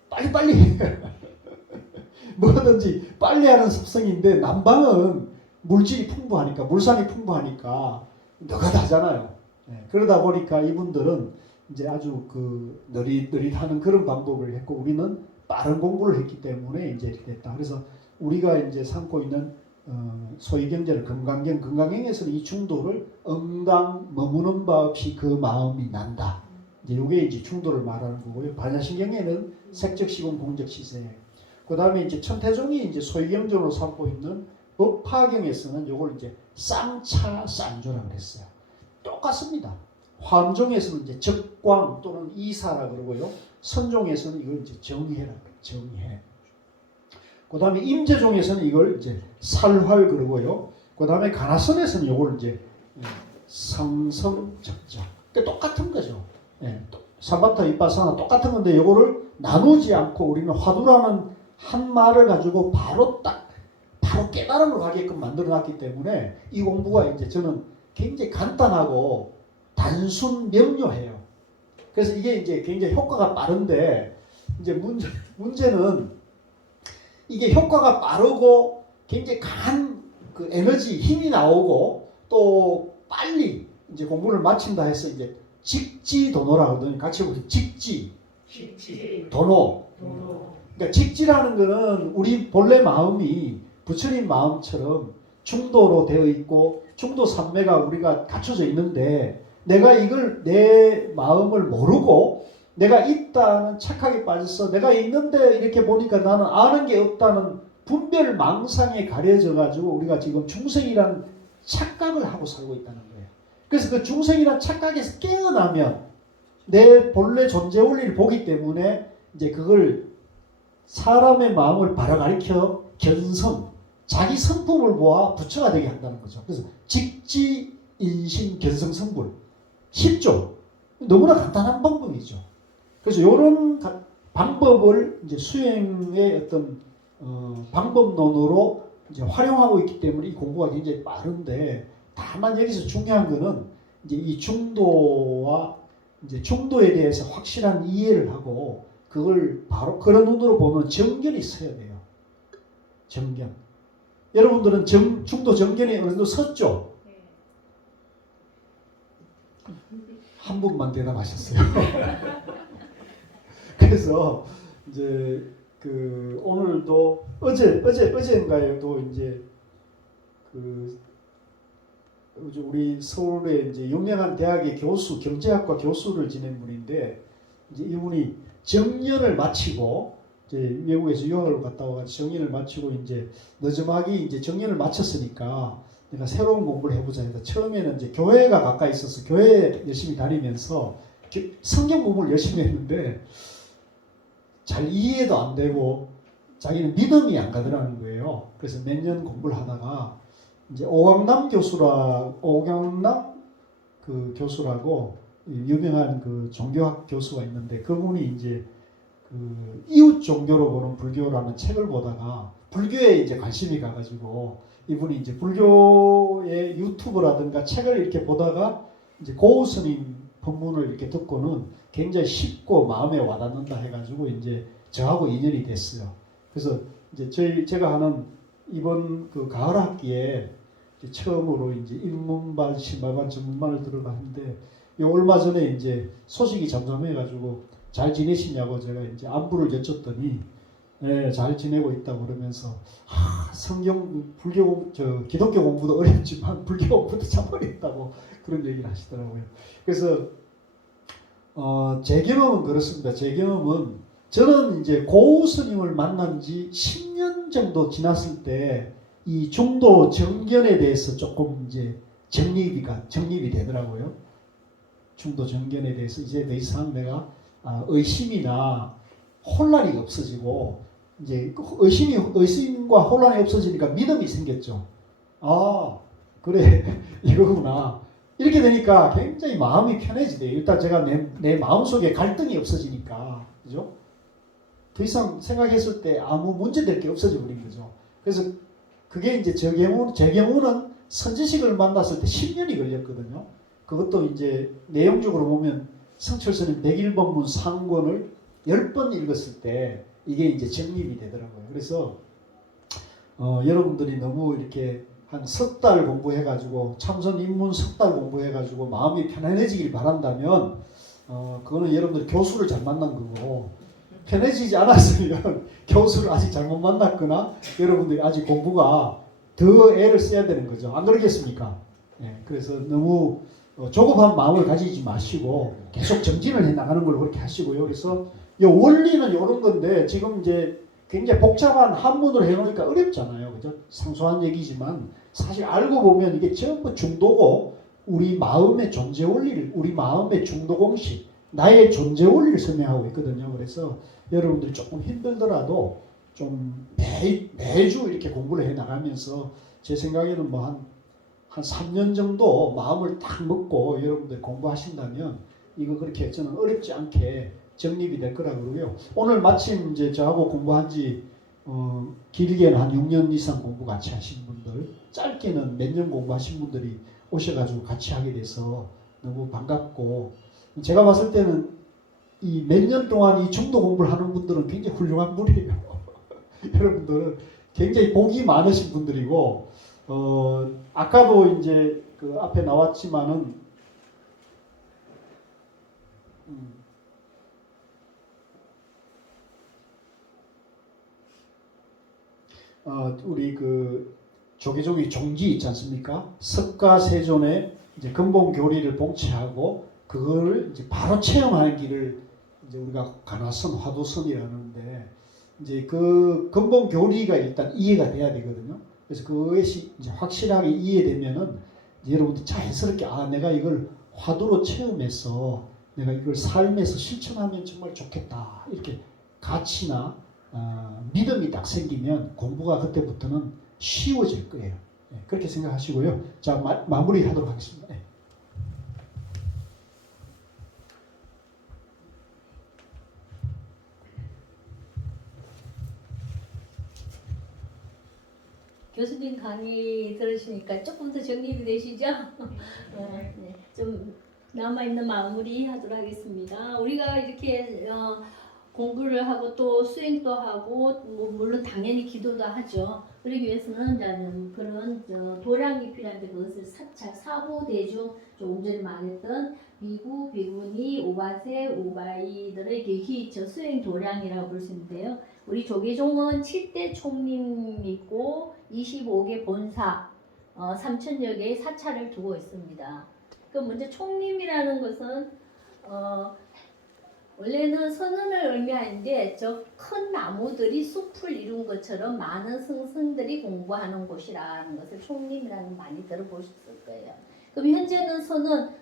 빨리빨리 뭐든지 빨리 하는 습성인데 남방은 물질이 풍부하니까 물산이 풍부하니까 너가다잖아요. 그러다 보니까 이분들은 이제 아주 그 느릿느릿하는 그런 방법을 했고 우리는 빠른 공부를 했기 때문에 이제 이렇게 됐다. 그래서 우리가 이제 삼고 있는 소위 경제는 금강경에서는 이 중도를 응당 머무는 바 없이 그 마음이 난다. 이제 이게 이제 중도를 말하는 거고요. 반야신경에는 색적시공 공적시세. 그 다음에 이제 천태종이 이제 소위 경전으로 삼고 있는 법화경에서는 이걸 이제 쌍차 쌍조라고 했어요. 똑같습니다. 화엄종에서는 이제 적광 또는 이사라 그러고요. 선종에서는 이걸 이제 정해라 그래요. 정해. 그 다음에 임재종에서는 이걸 이제 살활 그러고요. 그 다음에 가나선에서는 이걸 이제 성성적자. 그러니까 똑같은 거죠. 사바타 이빠사나 똑같은 건데 이거를 나누지 않고 우리는 화두라는 한 말을 가지고 바로 깨달음을 가게끔 만들어놨기 때문에 이 공부가 이제 저는 굉장히 간단하고 단순 명료해요. 그래서 이게 이제 굉장히 효과가 빠른데 이제 문제는 이게 효과가 빠르고 굉장히 강한 그 에너지 힘이 나오고 또 빨리 이제 공부를 마친다 해서 이제 직지도노라고 하거든요. 같이 보세요. 직지 도노. 그러니까 직지라는 거는 우리 본래 마음이 부처님 마음처럼 중도로 되어 있고 중도 삼매가 우리가 갖춰져 있는데 내가 이걸 내 마음을 모르고 내가 있다는 착각에 빠져서 내가 있는데 이렇게 보니까 나는 아는 게 없다는 분별 망상에 가려져 가지고 우리가 지금 중생이라는 착각을 하고 살고 있다는 거예요. 그래서 그 중생이라는 착각에서 깨어나면 내 본래 존재 원리를 보기 때문에 이제 그걸 사람의 마음을 바로 가리켜 견성, 자기 성품을 모아 부처가 되게 한다는 거죠. 그래서 직지, 인신, 견성, 성불. 쉽죠? 너무나 간단한 방법이죠. 그래서 이런 방법을 이제 수행의 어떤 방법론으로 이제 활용하고 있기 때문에 이 공부가 굉장히 빠른데 다만 여기서 중요한 거는 이제 이 중도와 이제 중도에 대해서 확실한 이해를 하고 그걸 바로 그런 눈으로 보면 정견이 있어야 돼요. 정견. 여러분들은 중도 정견이 어느 정도 섰죠? 한 분만 대답하셨어요. 그래서 이제 그 오늘도 어제인가요도 이제 그 우리 서울의 이제 유명한 대학의 교수, 경제학과 교수를 지낸 분인데 이제 이분이 정년을 마치고 이제 외국에서 유학을 갔다 와가지고 정년을 마치고 이제 늦음하게 이제 정년을 마쳤으니까 내가 새로운 공부를 해보자 해서 처음에는 이제 교회가 가까이 있어서 교회 열심히 다니면서 성경 공부를 열심히 했는데 잘 이해도 안 되고 자기는 믿음이 안 가더라는 거예요. 그래서 몇 년 공부를 하다가 이제 오강남 그 교수라고 유명한 그 종교학 교수가 있는데 그분이 이제 그 이웃 종교로 보는 불교라는 책을 보다가 불교에 이제 관심이 가가지고 이분이 이제 불교의 유튜브라든가 책을 이렇게 보다가 이제 고우 스님 법문을 이렇게 듣고는 굉장히 쉽고 마음에 와닿는다 해가지고 이제 저하고 인연이 됐어요. 그래서 이제 제가 하는 이번 그 가을 학기에 이제 처음으로 이제 입문반, 신발반, 전문반을 들어가는데 요 얼마 전에 이제 소식이 잠잠해가지고 잘 지내시냐고 제가 이제 안부를 여쭸더니 네, 잘 지내고 있다고 그러면서 성경 불교 기독교 공부도 어렵지만 불교 공부도 참 어렵다고 그런 얘기를 하시더라고요. 그래서 제 경험은 그렇습니다. 제 경험은 저는 이제 고우 스님을 만난 지 10년 정도 지났을 때 이 중도 정견에 대해서 조금 이제 정립이 되더라고요. 중도 정견에 대해서 이제 더 이상 내가 의심이나 혼란이 없어지고 이제 의심과 혼란이 없어지니까 믿음이 생겼죠. 아 그래 이거구나. 이렇게 되니까 굉장히 마음이 편해지대요. 일단 제가 내 마음속에 갈등이 없어지니까 그죠? 더 이상 생각했을 때 아무 문제될 게 없어져 버린 거죠. 그래서 그게 이제 제 경우는 선지식을 만났을 때 10년이 걸렸거든요. 그것도 이제 내용적으로 보면 성철스님 101번문 상권을 10번 읽었을 때 이게 이제 정립이 되더라고요. 그래서 여러분들이 너무 이렇게 한 석 달 공부해가지고 참선 입문 석 달 공부해가지고 마음이 편안해지길 바란다면 그거는 여러분들이 교수를 잘 만난 거고 편해지지 않았으면 교수를 아직 잘못 만났거나 여러분들이 아직 공부가 더 애를 써야 되는 거죠. 안 그러겠습니까? 네, 그래서 너무 조급한 마음을 가지지 마시고 계속 정진을 해 나가는 걸로 그렇게 하시고요. 그래서 이 원리는 이런 건데 지금 이제 굉장히 복잡한 한문으로 해놓으니까 어렵잖아요. 그죠? 상소한 얘기지만 사실 알고 보면 이게 전부 중도고 우리 마음의 존재 원리를 우리 마음의 중도 공식 나의 존재 원리를 설명하고 있거든요. 그래서 여러분들이 조금 힘들더라도 좀 매주 이렇게 공부를 해 나가면서 제 생각에는 뭐 한 3년 정도 마음을 딱 먹고 여러분들 공부하신다면 이거 그렇게 저는 어렵지 않게 정립이 될 거라고 그러고요. 오늘 마침 이제 저하고 공부한 지 길게는 한 6년 이상 공부 같이 하신 분들, 짧게는 몇 년 공부하신 분들이 오셔가지고 같이 하게 돼서 너무 반갑고 제가 봤을 때는 이 몇 년 동안 이 중도 공부를 하는 분들은 굉장히 훌륭한 분이에요. 여러분들은 굉장히 복이 많으신 분들이고 아까도 이제 그 앞에 나왔지만은 우리 그 조계종의 종지 있지 않습니까? 석가세존의 이제 근본 교리를 복취하고 그거를 이제 바로 체험하는 길을 이제 우리가 가나선 화두선이라는데 이제 그 근본 교리가 일단 이해가 돼야 되거든요. 그래서 그것이 이제 확실하게 이해되면은 여러분들 자연스럽게 내가 이걸 화두로 체험해서 내가 이걸 삶에서 실천하면 정말 좋겠다 이렇게 가치나 믿음이 딱 생기면 공부가 그때부터는 쉬워질 거예요. 네, 그렇게 생각하시고요. 자 마무리하도록 하겠습니다. 네. 교수님 강의 들으시니까 조금 더 정립이 되시죠? 네, 좀 남아있는 마무리 하도록 하겠습니다. 우리가 이렇게 공부를 하고 또 수행도 하고 뭐 물론 당연히 기도도 하죠. 그러기 위해서는 그런 도량이 필요한데 그것을 사찰, 사부대중 조금 전에 말했던 비구, 비구니, 오바세, 오바이들의 수행 도량이라고 볼 수 있는데요. 우리 조계종은 7대 총림이고 25개 본사, 3,000여 개의 사찰을 두고 있습니다. 그 먼저 총림이라는 것은 원래는 선언을 의미하는데 저 큰 나무들이 숲을 이룬 것처럼 많은 승승들이 공부하는 곳이라는 것을 총림이라는 많이 들어보셨을 거예요. 그럼 현재는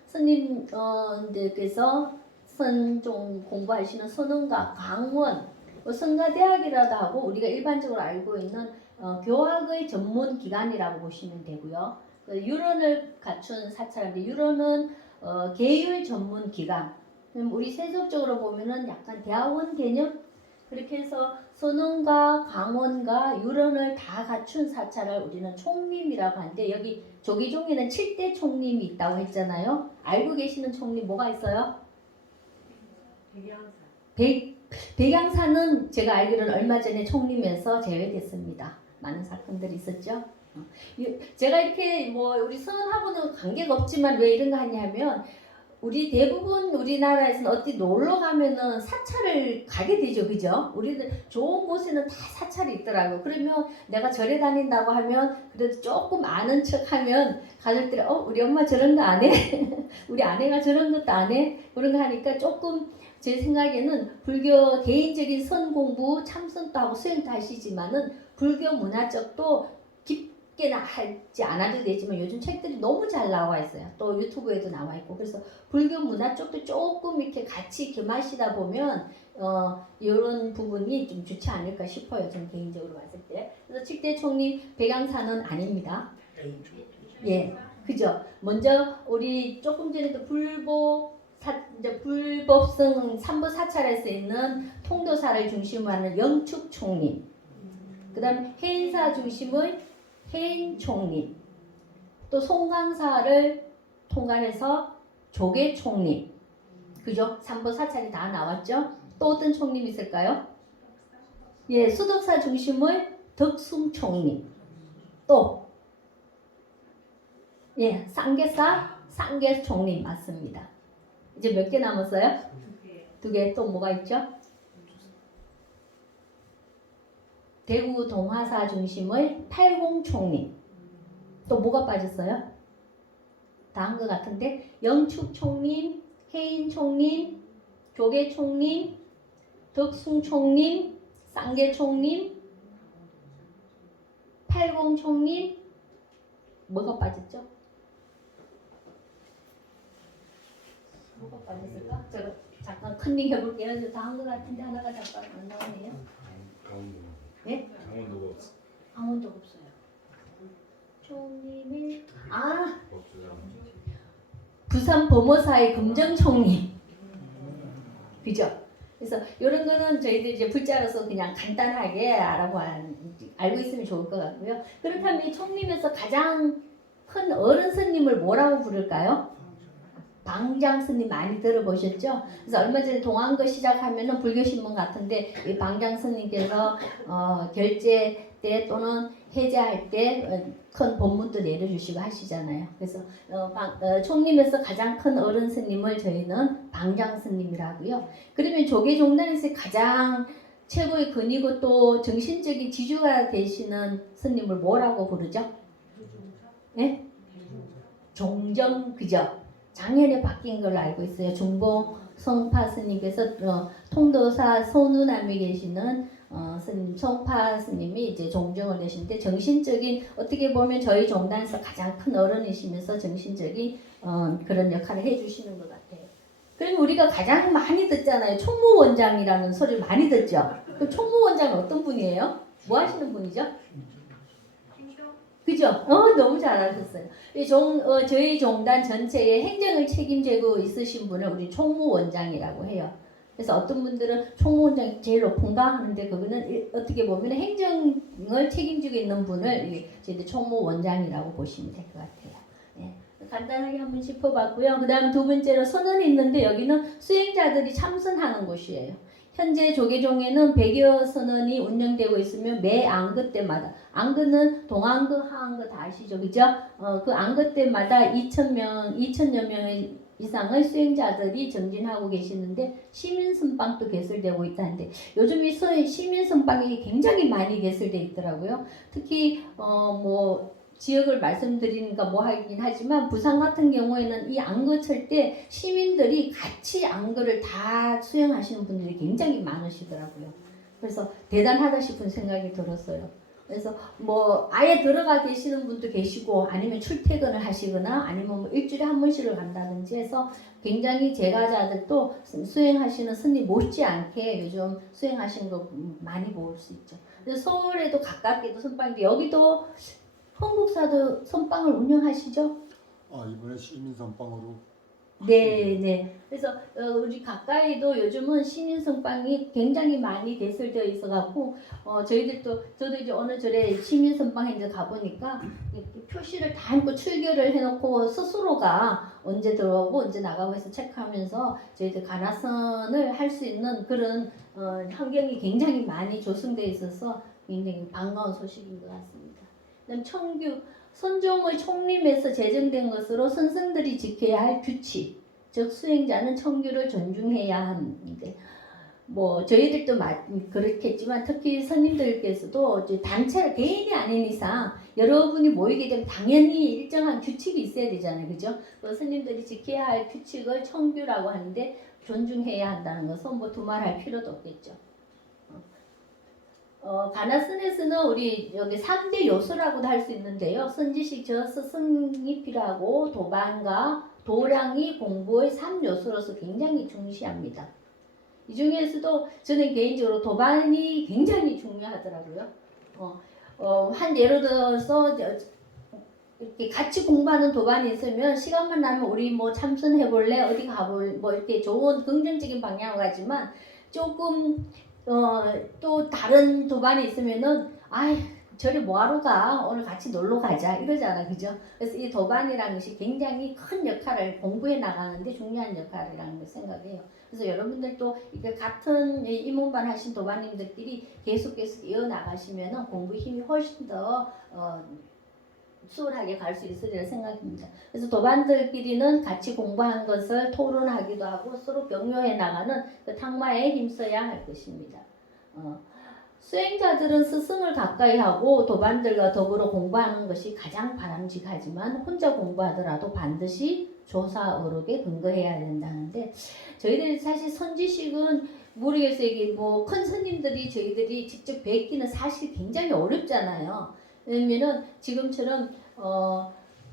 스님께서 선종 공부하시는 선원과 강원, 성가대학이라도 하고 우리가 일반적으로 알고 있는 교학의 전문 기관이라고 보시면 되고요. 유론을 갖춘 사찰인데 유론은 계율 전문 기관. 우리 세속적으로 보면은 약간 대학원 개념 그렇게 해서 선원과 강원과 유런을 다 갖춘 사찰을 우리는 총림이라고 하는데 여기 조계종에는 7대 총림이 있다고 했잖아요. 알고 계시는 총림 뭐가 있어요? 백양사는 제가 알기로는 얼마 전에 총림에서 제외됐습니다. 많은 사건들이 있었죠. 제가 이렇게 뭐 우리 선하고는 관계가 없지만 왜 이런 거 하냐면 우리 대부분 우리나라에서는 어디 놀러 가면은 사찰을 가게 되죠, 그죠? 우리들 좋은 곳에는 다 사찰이 있더라고. 그러면 내가 절에 다닌다고 하면 그래도 조금 아는 척하면 가족들이 우리 엄마 저런 거 안 해? 우리 아내가 저런 것도 안 해? 그런 거 하니까 조금 제 생각에는 불교 개인적인 선 공부 참선도 하고 수행도 하시지만은 불교 문화 쪽도 깊게는 하지 않아도 되지만 요즘 책들이 너무 잘 나와 있어요. 또 유튜브에도 나와 있고 그래서 불교 문화 쪽도 조금 이렇게 같이 겸하시다 보면 이런 부분이 좀 좋지 않을까 싶어요. 저는 개인적으로 봤을 때. 그래서 칙대 총리 백양사는 아닙니다. 예, 그죠. 먼저 우리 조금 전에도 불법성 삼부 사찰에서 있는 통도사를 중심으로 하는 영축 총리. 그다음 해인사 중심의 해인 총리. 또 송강사를 통관해서 조계 총리. 그죠? 삼부 사찰이 다 나왔죠? 또 어떤 총리 있을까요? 예, 수덕사 중심의 덕숭 총리. 또 예, 쌍계 총리 맞습니다. 이제 몇 개 남았어요? 2개. 또 뭐가 있죠? 대구 동화사 중심의 팔공 총리. 또 뭐가 빠졌어요? 다 한 것 같은데 영축 총림, 해인 총림, 조계 총림, 덕숭 총림, 쌍계 총림, 팔공 총림. 뭐가 빠졌죠? 뭐가 빠졌을까? 제가 잠깐 컨닝 해볼게요. 다 한 것 같은데 하나가 잠깐 안 나오네요. 강원도. 예? 강원도가 없어. 강원도 없어요. 총림이 없어요. 부산 범어사의 금정총리. 그죠? 그래서 이런 거는 저희들 이제 불자로서 그냥 간단하게 알고 있으면 좋을 것 같고요. 그렇다면 이 총림에서 가장 큰 어른 스님을 뭐라고 부를까요? 방장 스님 많이 들어보셨죠? 그래서 얼마 전에 동안거 시작하면은 불교신문 같은데 이 방장 스님께서 결제 때 또는 해제할 때 큰 법문도 내려주시고 하시잖아요. 그래서 총림에서 가장 큰 어른 스님을 저희는 방장 스님이라고요. 그러면 조계종단에서 가장 최고의 근이고 또 정신적인 지주가 되시는 스님을 뭐라고 부르죠? 네? 종정, 그죠? 작년에 바뀐 걸로 알고 있어요. 중봉 성파 스님께서 통도사 소누남에 계시는 스님 성파 스님이 이제 종정을 되시는데 정신적인 어떻게 보면 저희 종단에서 가장 큰 어른이시면서 정신적인 그런 역할을 해주시는 것 같아요. 그러면 우리가 가장 많이 듣잖아요. 총무원장이라는 소리를 많이 듣죠. 그 총무원장은 어떤 분이에요? 뭐 하시는 분이죠? 그죠? 너무 잘하셨어요. 저희 종단 전체의 행정을 책임지고 있으신 분을 우리 총무원장이라고 해요. 그래서 어떤 분들은 총무원장이 제일 높은가 하는데 그거는 어떻게 보면 행정을 책임지고 있는 분을 저희들 총무원장이라고 보시면 될 것 같아요. 네. 간단하게 한번 짚어봤고요. 그 다음 두 번째로 선언이 있는데 여기는 수행자들이 참선하는 곳이에요. 현재 조계종에는 100여 선언이 운영되고 있으며 매 안거 때마다 안거는 동안거, 하안거 다 아시죠? 그죠? 그 안거 때마다 2,000여 명 이상의 수행자들이 정진하고 계시는데 시민선방도 개설되고 있다는데 요즘 이 시민선방이 굉장히 많이 개설되어 있더라고요. 특히 지역을 말씀드리니까 뭐 하긴 하지만 부산 같은 경우에는 이 안거 칠 때 시민들이 같이 안거를 다 수행하시는 분들이 굉장히 많으시더라고요. 그래서 대단하다 싶은 생각이 들었어요. 그래서 아예 들어가 계시는 분도 계시고 아니면 출퇴근을 하시거나 아니면 일주일에 한 번씩을 간다든지 해서 굉장히 제가자들도 수행하시는 스님 못지않게 요즘 수행하시는 거 많이 볼 수 있죠. 그래서 서울에도 가깝게도 선방인데 여기도 흥국사도 선방을 운영하시죠? 이번에 시민 선방으로 네, 네. 그래서 우리 가까이도 요즘은 시민선방이 굉장히 많이 개설되어 있어갖고 저도 이제 어느 절에 시민선방에 이제 가보니까 이렇게 표시를 다 해놓고 출결을 해놓고 스스로가 언제 들어오고 언제 나가고 해서 체크하면서 저희들 가나선을 할 수 있는 그런 환경이 굉장히 많이 조성되어 있어서 굉장히 반가운 소식인 것 같습니다. 그다음 청규 선종의 총림에서 제정된 것으로 선생들이 지켜야 할 규칙, 즉 수행자는 청규를 존중해야 하는데 뭐 저희들도 그렇겠지만 특히 스님들께서도 이제 단체 개인이 아닌 이상 여러분이 모이게 되면 당연히 일정한 규칙이 있어야 되잖아요, 그죠? 그 스님들이 지켜야 할 규칙을 청규라고 하는데 존중해야 한다는 것은 뭐 두말할 필요도 없겠죠. 가나선에서는 우리 여기 3대 요소라고도 할 수 있는데요. 선지식, 스승이 필요하고 도반과 도량이 공부의 3요소로서 굉장히 중시합니다. 이 중에서도 저는 개인적으로 도반이 굉장히 중요하더라고요. 한 예로 들어서 이렇게 같이 공부하는 도반이 있으면 시간만 나면 우리 뭐 참선해볼래? 어디 가볼? 뭐 이렇게 좋은 긍정적인 방향으로 가지만 조금 또 다른 도반이 있으면은 저리 뭐하러 가? 오늘 같이 놀러 가자 이러잖아, 그죠? 그래서 이 도반이라는 것이 굉장히 큰 역할을 공부해 나가는데 중요한 역할이라는 걸 생각해요. 그래서 여러분들도 이게 같은 입문반 하신 도반님들끼리 계속 이어나가시면은 공부 힘이 훨씬 더 수월하게 갈 수 있으리라 생각합니다. 그래서 도반들끼리는 같이 공부한 것을 토론하기도 하고 서로 격려해 나가는 그 탁마에 힘써야 할 것입니다. 수행자들은 스승을 가까이 하고 도반들과 더불어 공부하는 것이 가장 바람직하지만 혼자 공부하더라도 반드시 조사의록에 근거해야 된다는데 저희들이 사실 선지식은 모르겠어요. 이게 뭐 큰 스님들이 저희들이 직접 뵙기는 사실 굉장히 어렵잖아요. 왜냐면은 지금처럼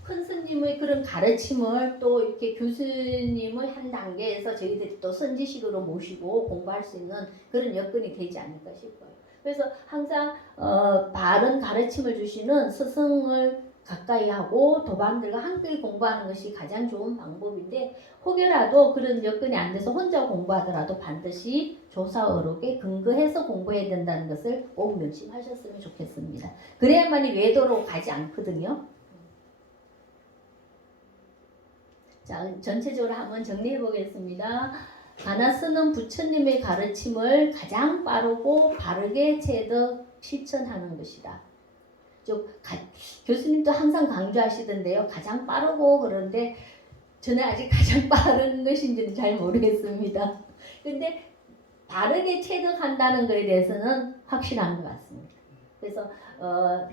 큰 스님의 그런 가르침을 또 이렇게 교수님의 한 단계에서 저희들이 또 선지식으로 모시고 공부할 수 있는 그런 여건이 되지 않을까 싶어요. 그래서 항상 바른 가르침을 주시는 스승을 가까이 하고 도반들과 함께 공부하는 것이 가장 좋은 방법인데 혹여라도 그런 여건이 안 돼서 혼자 공부하더라도 반드시 조사의록에 근거해서 공부해야 된다는 것을 꼭 명심하셨으면 좋겠습니다. 그래야만이 외도로 가지 않거든요. 자, 전체적으로 한번 정리해 보겠습니다. 가나스는 부처님의 가르침을 가장 빠르고 바르게 체득 실천하는 것이다. 교수님도 항상 강조하시던데요. 가장 빠르고 그런데 저는 아직 가장 빠른 것인지는 잘 모르겠습니다. 근데 바르게 체득한다는 것에 대해서는 확실한 것 같습니다. 그래서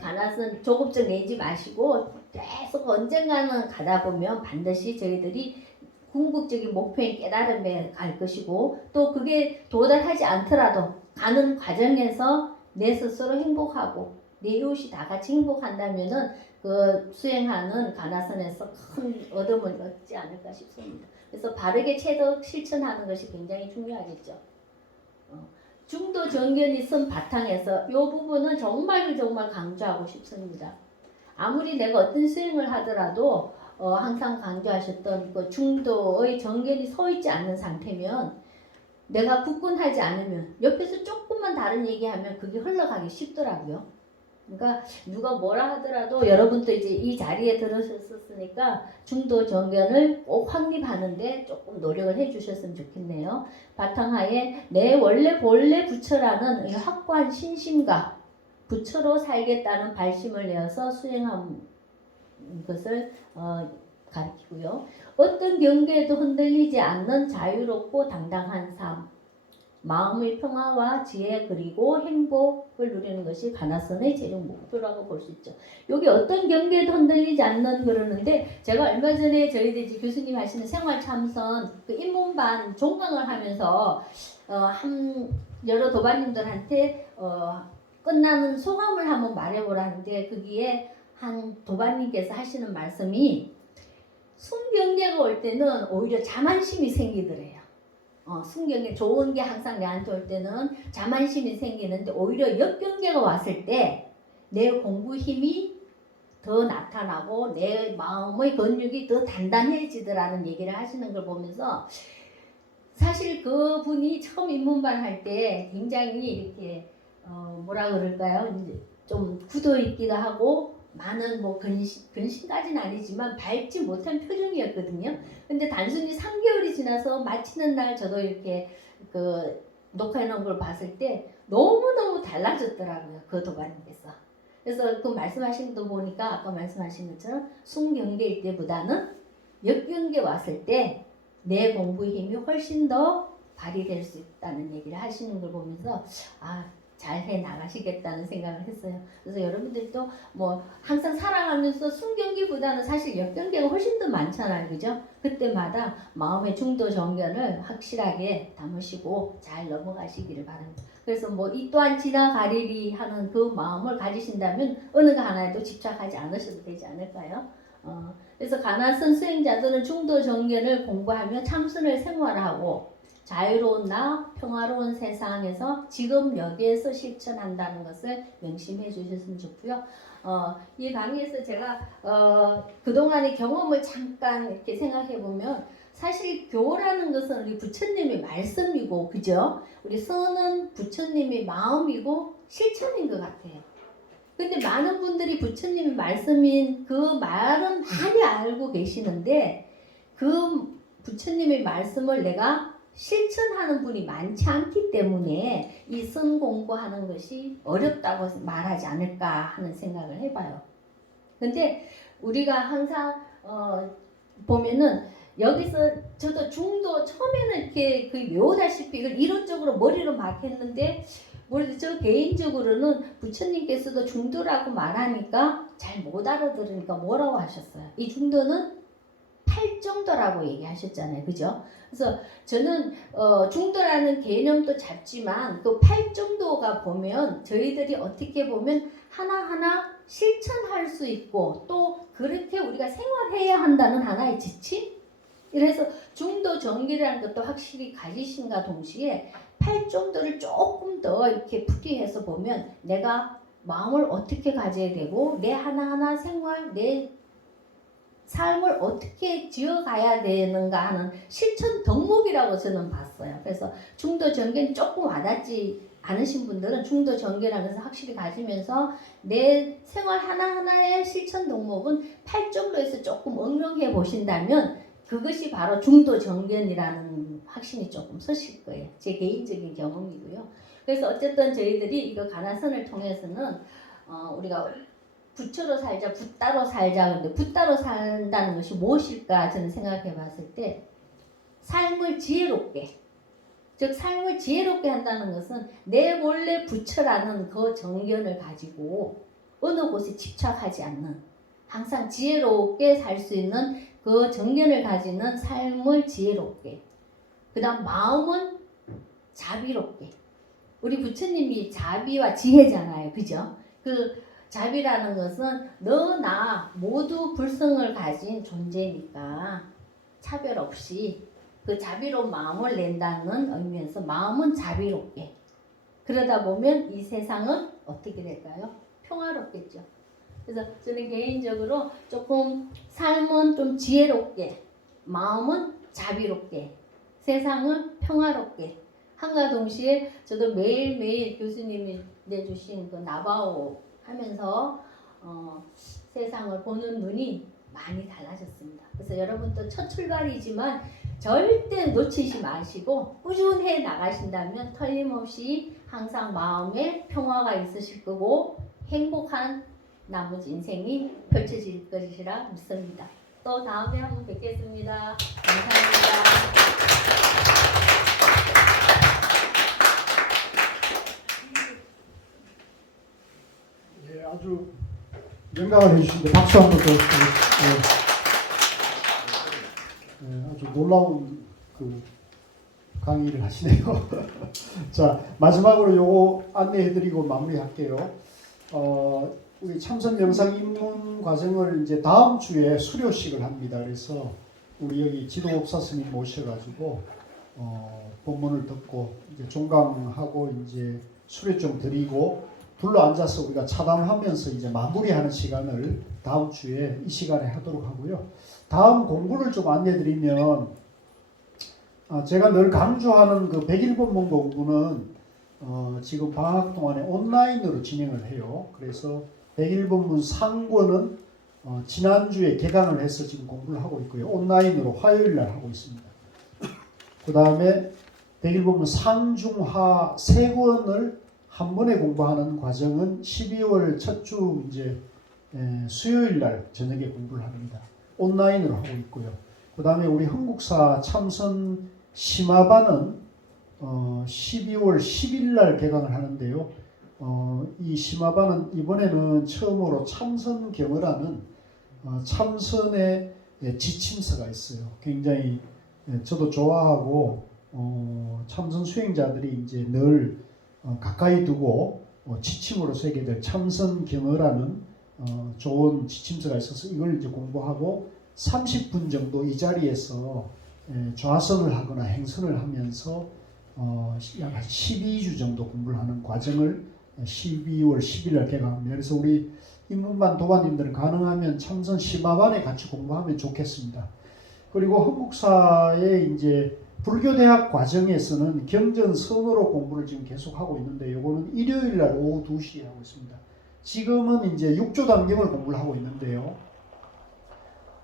가나스는 조급증 내지 마시고 계속 언젠가는 가다 보면 반드시 저희들이 궁극적인 목표인 깨달음에 갈 것이고 또 그게 도달하지 않더라도 가는 과정에서 내 스스로 행복하고 내 이웃이 다 같이 행복한다면은 그 수행하는 가나선에서 큰 얻음을 얻지 않을까 싶습니다. 그래서 바르게 체득 실천하는 것이 굉장히 중요하겠죠. 중도 정견이 쓴 바탕에서 이 부분은 정말 강조하고 싶습니다. 아무리 내가 어떤 수행을 하더라도 항상 강조하셨던 그 중도의 정견이 서 있지 않는 상태면 내가 굳건하지 않으면 옆에서 조금만 다른 얘기하면 그게 흘러가기 쉽더라고요. 그러니까 누가 뭐라 하더라도 여러분도 이제 이 자리에 들으셨으니까 중도 정견을 꼭 확립하는데 조금 노력을 해주셨으면 좋겠네요. 바탕하에 내 원래 본래 부처라는 확고한 신심과 부처로 살겠다는 발심을 내어서 수행한 것을 가르치고요. 어떤 경계에도 흔들리지 않는 자유롭고 당당한 삶, 마음의 평화와 지혜 그리고 행복을 누리는 것이 가나선의 최종 목표라고 볼 수 있죠. 여기 어떤 경계에도 흔들리지 않는 그러는데 제가 얼마 전에 저희들 교수님 하시는 생활 참선 그 입문반 종강을 하면서 여러 도반님들한테 끝나는 소감을 한번 말해보라는데 거기에 한 도반님께서 하시는 말씀이 순경계가 올 때는 오히려 자만심이 생기더래요. 순경계 좋은 게 항상 내한테 올 때는 자만심이 생기는데 오히려 역경계가 왔을 때 내 공부 힘이 더 나타나고 내 마음의 근육이 더 단단해지더라는 얘기를 하시는 걸 보면서 사실 그분이 처음 입문반 할 때 굉장히 이렇게 뭐라 그럴까요? 이제 좀 굳어 있기도 하고 많은 뭐 근심까지는 아니지만 밝지 못한 표정이었거든요. 근데 단순히 3개월이 지나서 마치는 날 저도 이렇게 그 녹화해 놓은 걸 봤을 때 너무너무 달라졌더라고요. 그 도반님께서. 그래서 그 말씀하신 거 보니까 아까 말씀하신 것처럼 순경계일 때보다는 역경계 왔을 때 내 공부의 힘이 훨씬 더 발휘될 수 있다는 얘기를 하시는 걸 보면서 잘해 나가시겠다는 생각을 했어요. 그래서 여러분들도 뭐 항상 살아가면서 순경기보다는 사실 역경계가 훨씬 더 많잖아요. 그죠? 그때마다 마음의 중도 정견을 확실하게 담으시고 잘 넘어가시기를 바랍니다. 그래서 뭐 이 또한 지나가리리 하는 그 마음을 가지신다면 어느 거 하나에도 집착하지 않으셔도 되지 않을까요? 그래서 가나선 수행자들은 중도 정견을 공부하며 참선을 생활하고 자유로운 나, 평화로운 세상에서 지금 여기에서 실천한다는 것을 명심해 주셨으면 좋고요. 이 강의에서 제가 그동안의 경험을 잠깐 이렇게 생각해 보면 사실 교라는 것은 우리 부처님의 말씀이고, 그죠? 우리 선은 부처님의 마음이고 실천인 것 같아요. 근데 많은 분들이 부처님의 말씀인 그 말은 많이 알고 계시는데 그 부처님의 말씀을 내가 실천하는 분이 많지 않기 때문에 이 선 공부하는 것이 어렵다고 말하지 않을까 하는 생각을 해봐요. 근데 우리가 항상 보면은 여기서 저도 중도 처음에는 이렇게 그 외우다시피 이걸 이론적으로 머리로 막 했는데 저 개인적으로는 부처님께서도 중도라고 말하니까 잘 못 알아들으니까 뭐라고 하셨어요? 이 중도는 8정도라고 얘기하셨잖아요. 그죠? 그래서 저는 중도라는 개념도 잡지만 그 8정도가 보면 저희들이 어떻게 보면 하나하나 실천할 수 있고 또 그렇게 우리가 생활해야 한다는 하나의 지침? 그래서 중도 정기라는 것도 확실히 가지신과 동시에 8정도를 조금 더 이렇게 풀이해서 보면 내가 마음을 어떻게 가져야 되고 내 하나하나 생활, 내 삶을 어떻게 지어가야 되는가 하는 실천 덕목이라고 저는 봤어요. 그래서 중도 정견 조금 와닿지 않으신 분들은 중도 정견이라는 것을 확실히 가지면서 내 생활 하나하나의 실천 덕목은 8정도에서 조금 응용해 보신다면 그것이 바로 중도 정견이라는 확신이 조금 서실 거예요. 제 개인적인 경험이고요. 그래서 어쨌든 저희들이 이거 가나선을 통해서는 우리가 부처로 살자, 붓다로 살자. 근데 붓다로 산다는 것이 무엇일까 저는 생각해 봤을 때 삶을 지혜롭게, 즉 삶을 지혜롭게 한다는 것은 내 원래 부처라는 그 정견을 가지고 어느 곳에 집착하지 않는 항상 지혜롭게 살 수 있는 그 정견을 가지는 삶을 지혜롭게, 그 다음 마음은 자비롭게. 우리 부처님이 자비와 지혜잖아요. 그죠? 그 자비라는 것은 너 나 모두 불성을 가진 존재니까 차별 없이 그 자비로운 마음을 낸다는 의미에서 마음은 자비롭게. 그러다 보면 이 세상은 어떻게 될까요? 평화롭겠죠. 그래서 저는 개인적으로 조금 삶은 좀 지혜롭게, 마음은 자비롭게, 세상은 평화롭게 한과 동시에 저도 매일매일 교수님이 내주신 그 나바오 하면서 세상을 보는 눈이 많이 달라졌습니다. 그래서 여러분도 첫 출발이지만 절대 놓치지 마시고 꾸준히 나가신다면 틀림없이 항상 마음에 평화가 있으실 거고 행복한 나머지 인생이 펼쳐질 것이라 믿습니다. 또 다음에 한번 뵙겠습니다. 감사합니다. 예, 아주 명강을 해주신데 박수 한번 더. 아주 놀라운 그 강의를 하시네요. 자, 마지막으로 요거 안내해드리고 마무리할게요. 우리 참선 영상 입문 과정을 이제 다음 주에 수료식을 합니다. 그래서 우리 여기 지도법사 스님 모셔가지고 본문을 듣고 이제 종강하고 이제 수료증 드리고 둘러 앉아서 우리가 차담하면서 이제 마무리하는 시간을 다음 주에 이 시간에 하도록 하고요. 다음 공부를 좀 안내드리면 제가 늘 강조하는 그 101본문 공부는 지금 방학 동안에 온라인으로 진행을 해요. 그래서 101본문 상권은 지난주에 개강을 해서 지금 공부를 하고 있고요. 온라인으로 화요일 날 하고 있습니다. 그 다음에 101본문 상중하 세 권을 한 번에 공부하는 과정은 12월 첫 주 이제 수요일 날 저녁에 공부를 합니다. 온라인으로 하고 있고요. 그 다음에 우리 한국사 참선 심화반은 12월 10일 날 개강을 하는데요. 이 심화반은 이번에는 처음으로 참선경어라는 참선의 지침서가 있어요. 굉장히 저도 좋아하고 참선 수행자들이 이제 늘 가까이 두고 지침으로 새게 될 참선경어라는 좋은 지침서가 있어서 이걸 이제 공부하고 30분 정도 이 자리에서 좌선을 하거나 행선을 하면서 약 12주 정도 공부를 하는 과정을 12월 10일 날 개강합니다. 그래서 우리 인문반 도반님들은 가능하면 참선 심화반에 같이 공부하면 좋겠습니다. 그리고 한국사의 이제 불교대학 과정에서는 경전 선어로 공부를 지금 계속 하고 있는데 요거는 일요일 날 오후 2시에 하고 있습니다. 지금은 이제 6조 단경을 공부를 하고 있는데요.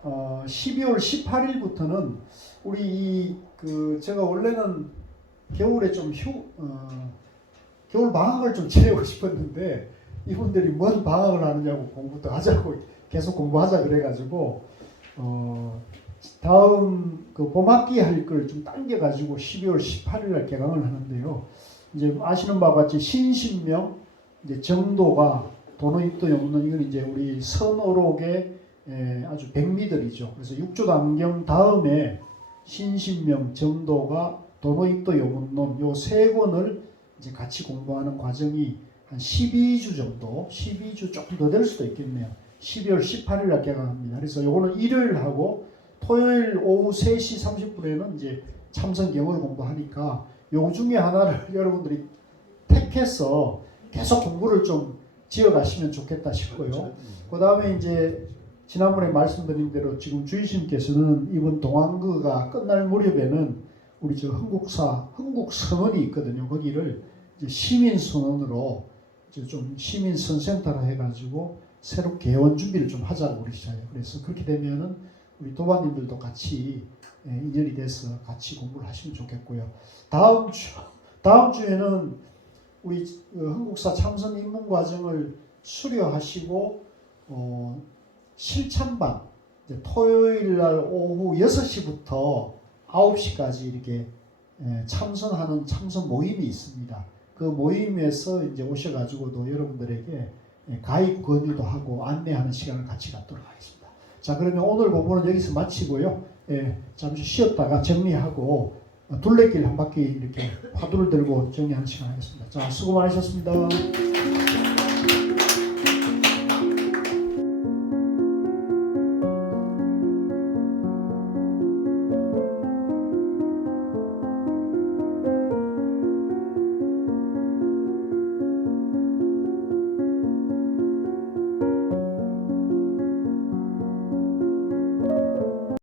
12월 18일부터는 우리 제가 원래는 겨울에 좀 겨울 방학을 좀 지내고 싶었는데 이분들이 뭔 방학을 하느냐고 공부도 하자고 계속 공부하자 그래가지고 다음 그 봄학기 할 걸 좀 당겨가지고 12월 18일 날 개강을 하는데요. 이제 아시는 바와 같이 신신명, 이제 정도가 도노입도 용론 이건 이제 우리 선어록의 아주 백미들이죠. 그래서 6조 단경 다음에 신신명, 정도가 도노입도 용론 요 세 권을 이제 같이 공부하는 과정이 한 12주 정도, 12주 조금 더 될 수도 있겠네요. 12월 18일 날 개강합니다. 그래서 요거는 일요일 하고 토요일 오후 3시 30분에는 이제 참선경을 공부하니까 요 중에 하나를 여러분들이 택해서 계속 공부를 좀 지어가시면 좋겠다 싶고요. 그 다음에 이제 지난번에 말씀드린 대로 지금 주의심께서는 이번 동안거가 끝날 무렵에는 우리 저 흥국선언이 있거든요. 거기를 이제 시민선언으로 이제 좀 시민선센터로 해가지고 새로 개원 준비를 좀 하자고 그러시잖아요. 그래서 그렇게 되면은 우리 도반님들도 같이 인연이 돼서 같이 공부를 하시면 좋겠고요. 다음 주에는 우리 한국사 참선 입문 과정을 수료하시고 실참반 토요일 날 오후 6시부터 9시까지 이렇게 참선하는 참선 모임이 있습니다. 그 모임에서 이제 오셔가지고도 여러분들에게 가입 권유도 하고 안내하는 시간을 같이 갖도록 하겠습니다. 자, 그러면 오늘 공부는 여기서 마치고요. 잠시 쉬었다가 정리하고 둘레길 한 바퀴 이렇게 화두를 들고 정리하는 시간 하겠습니다. 자, 수고 많으셨습니다.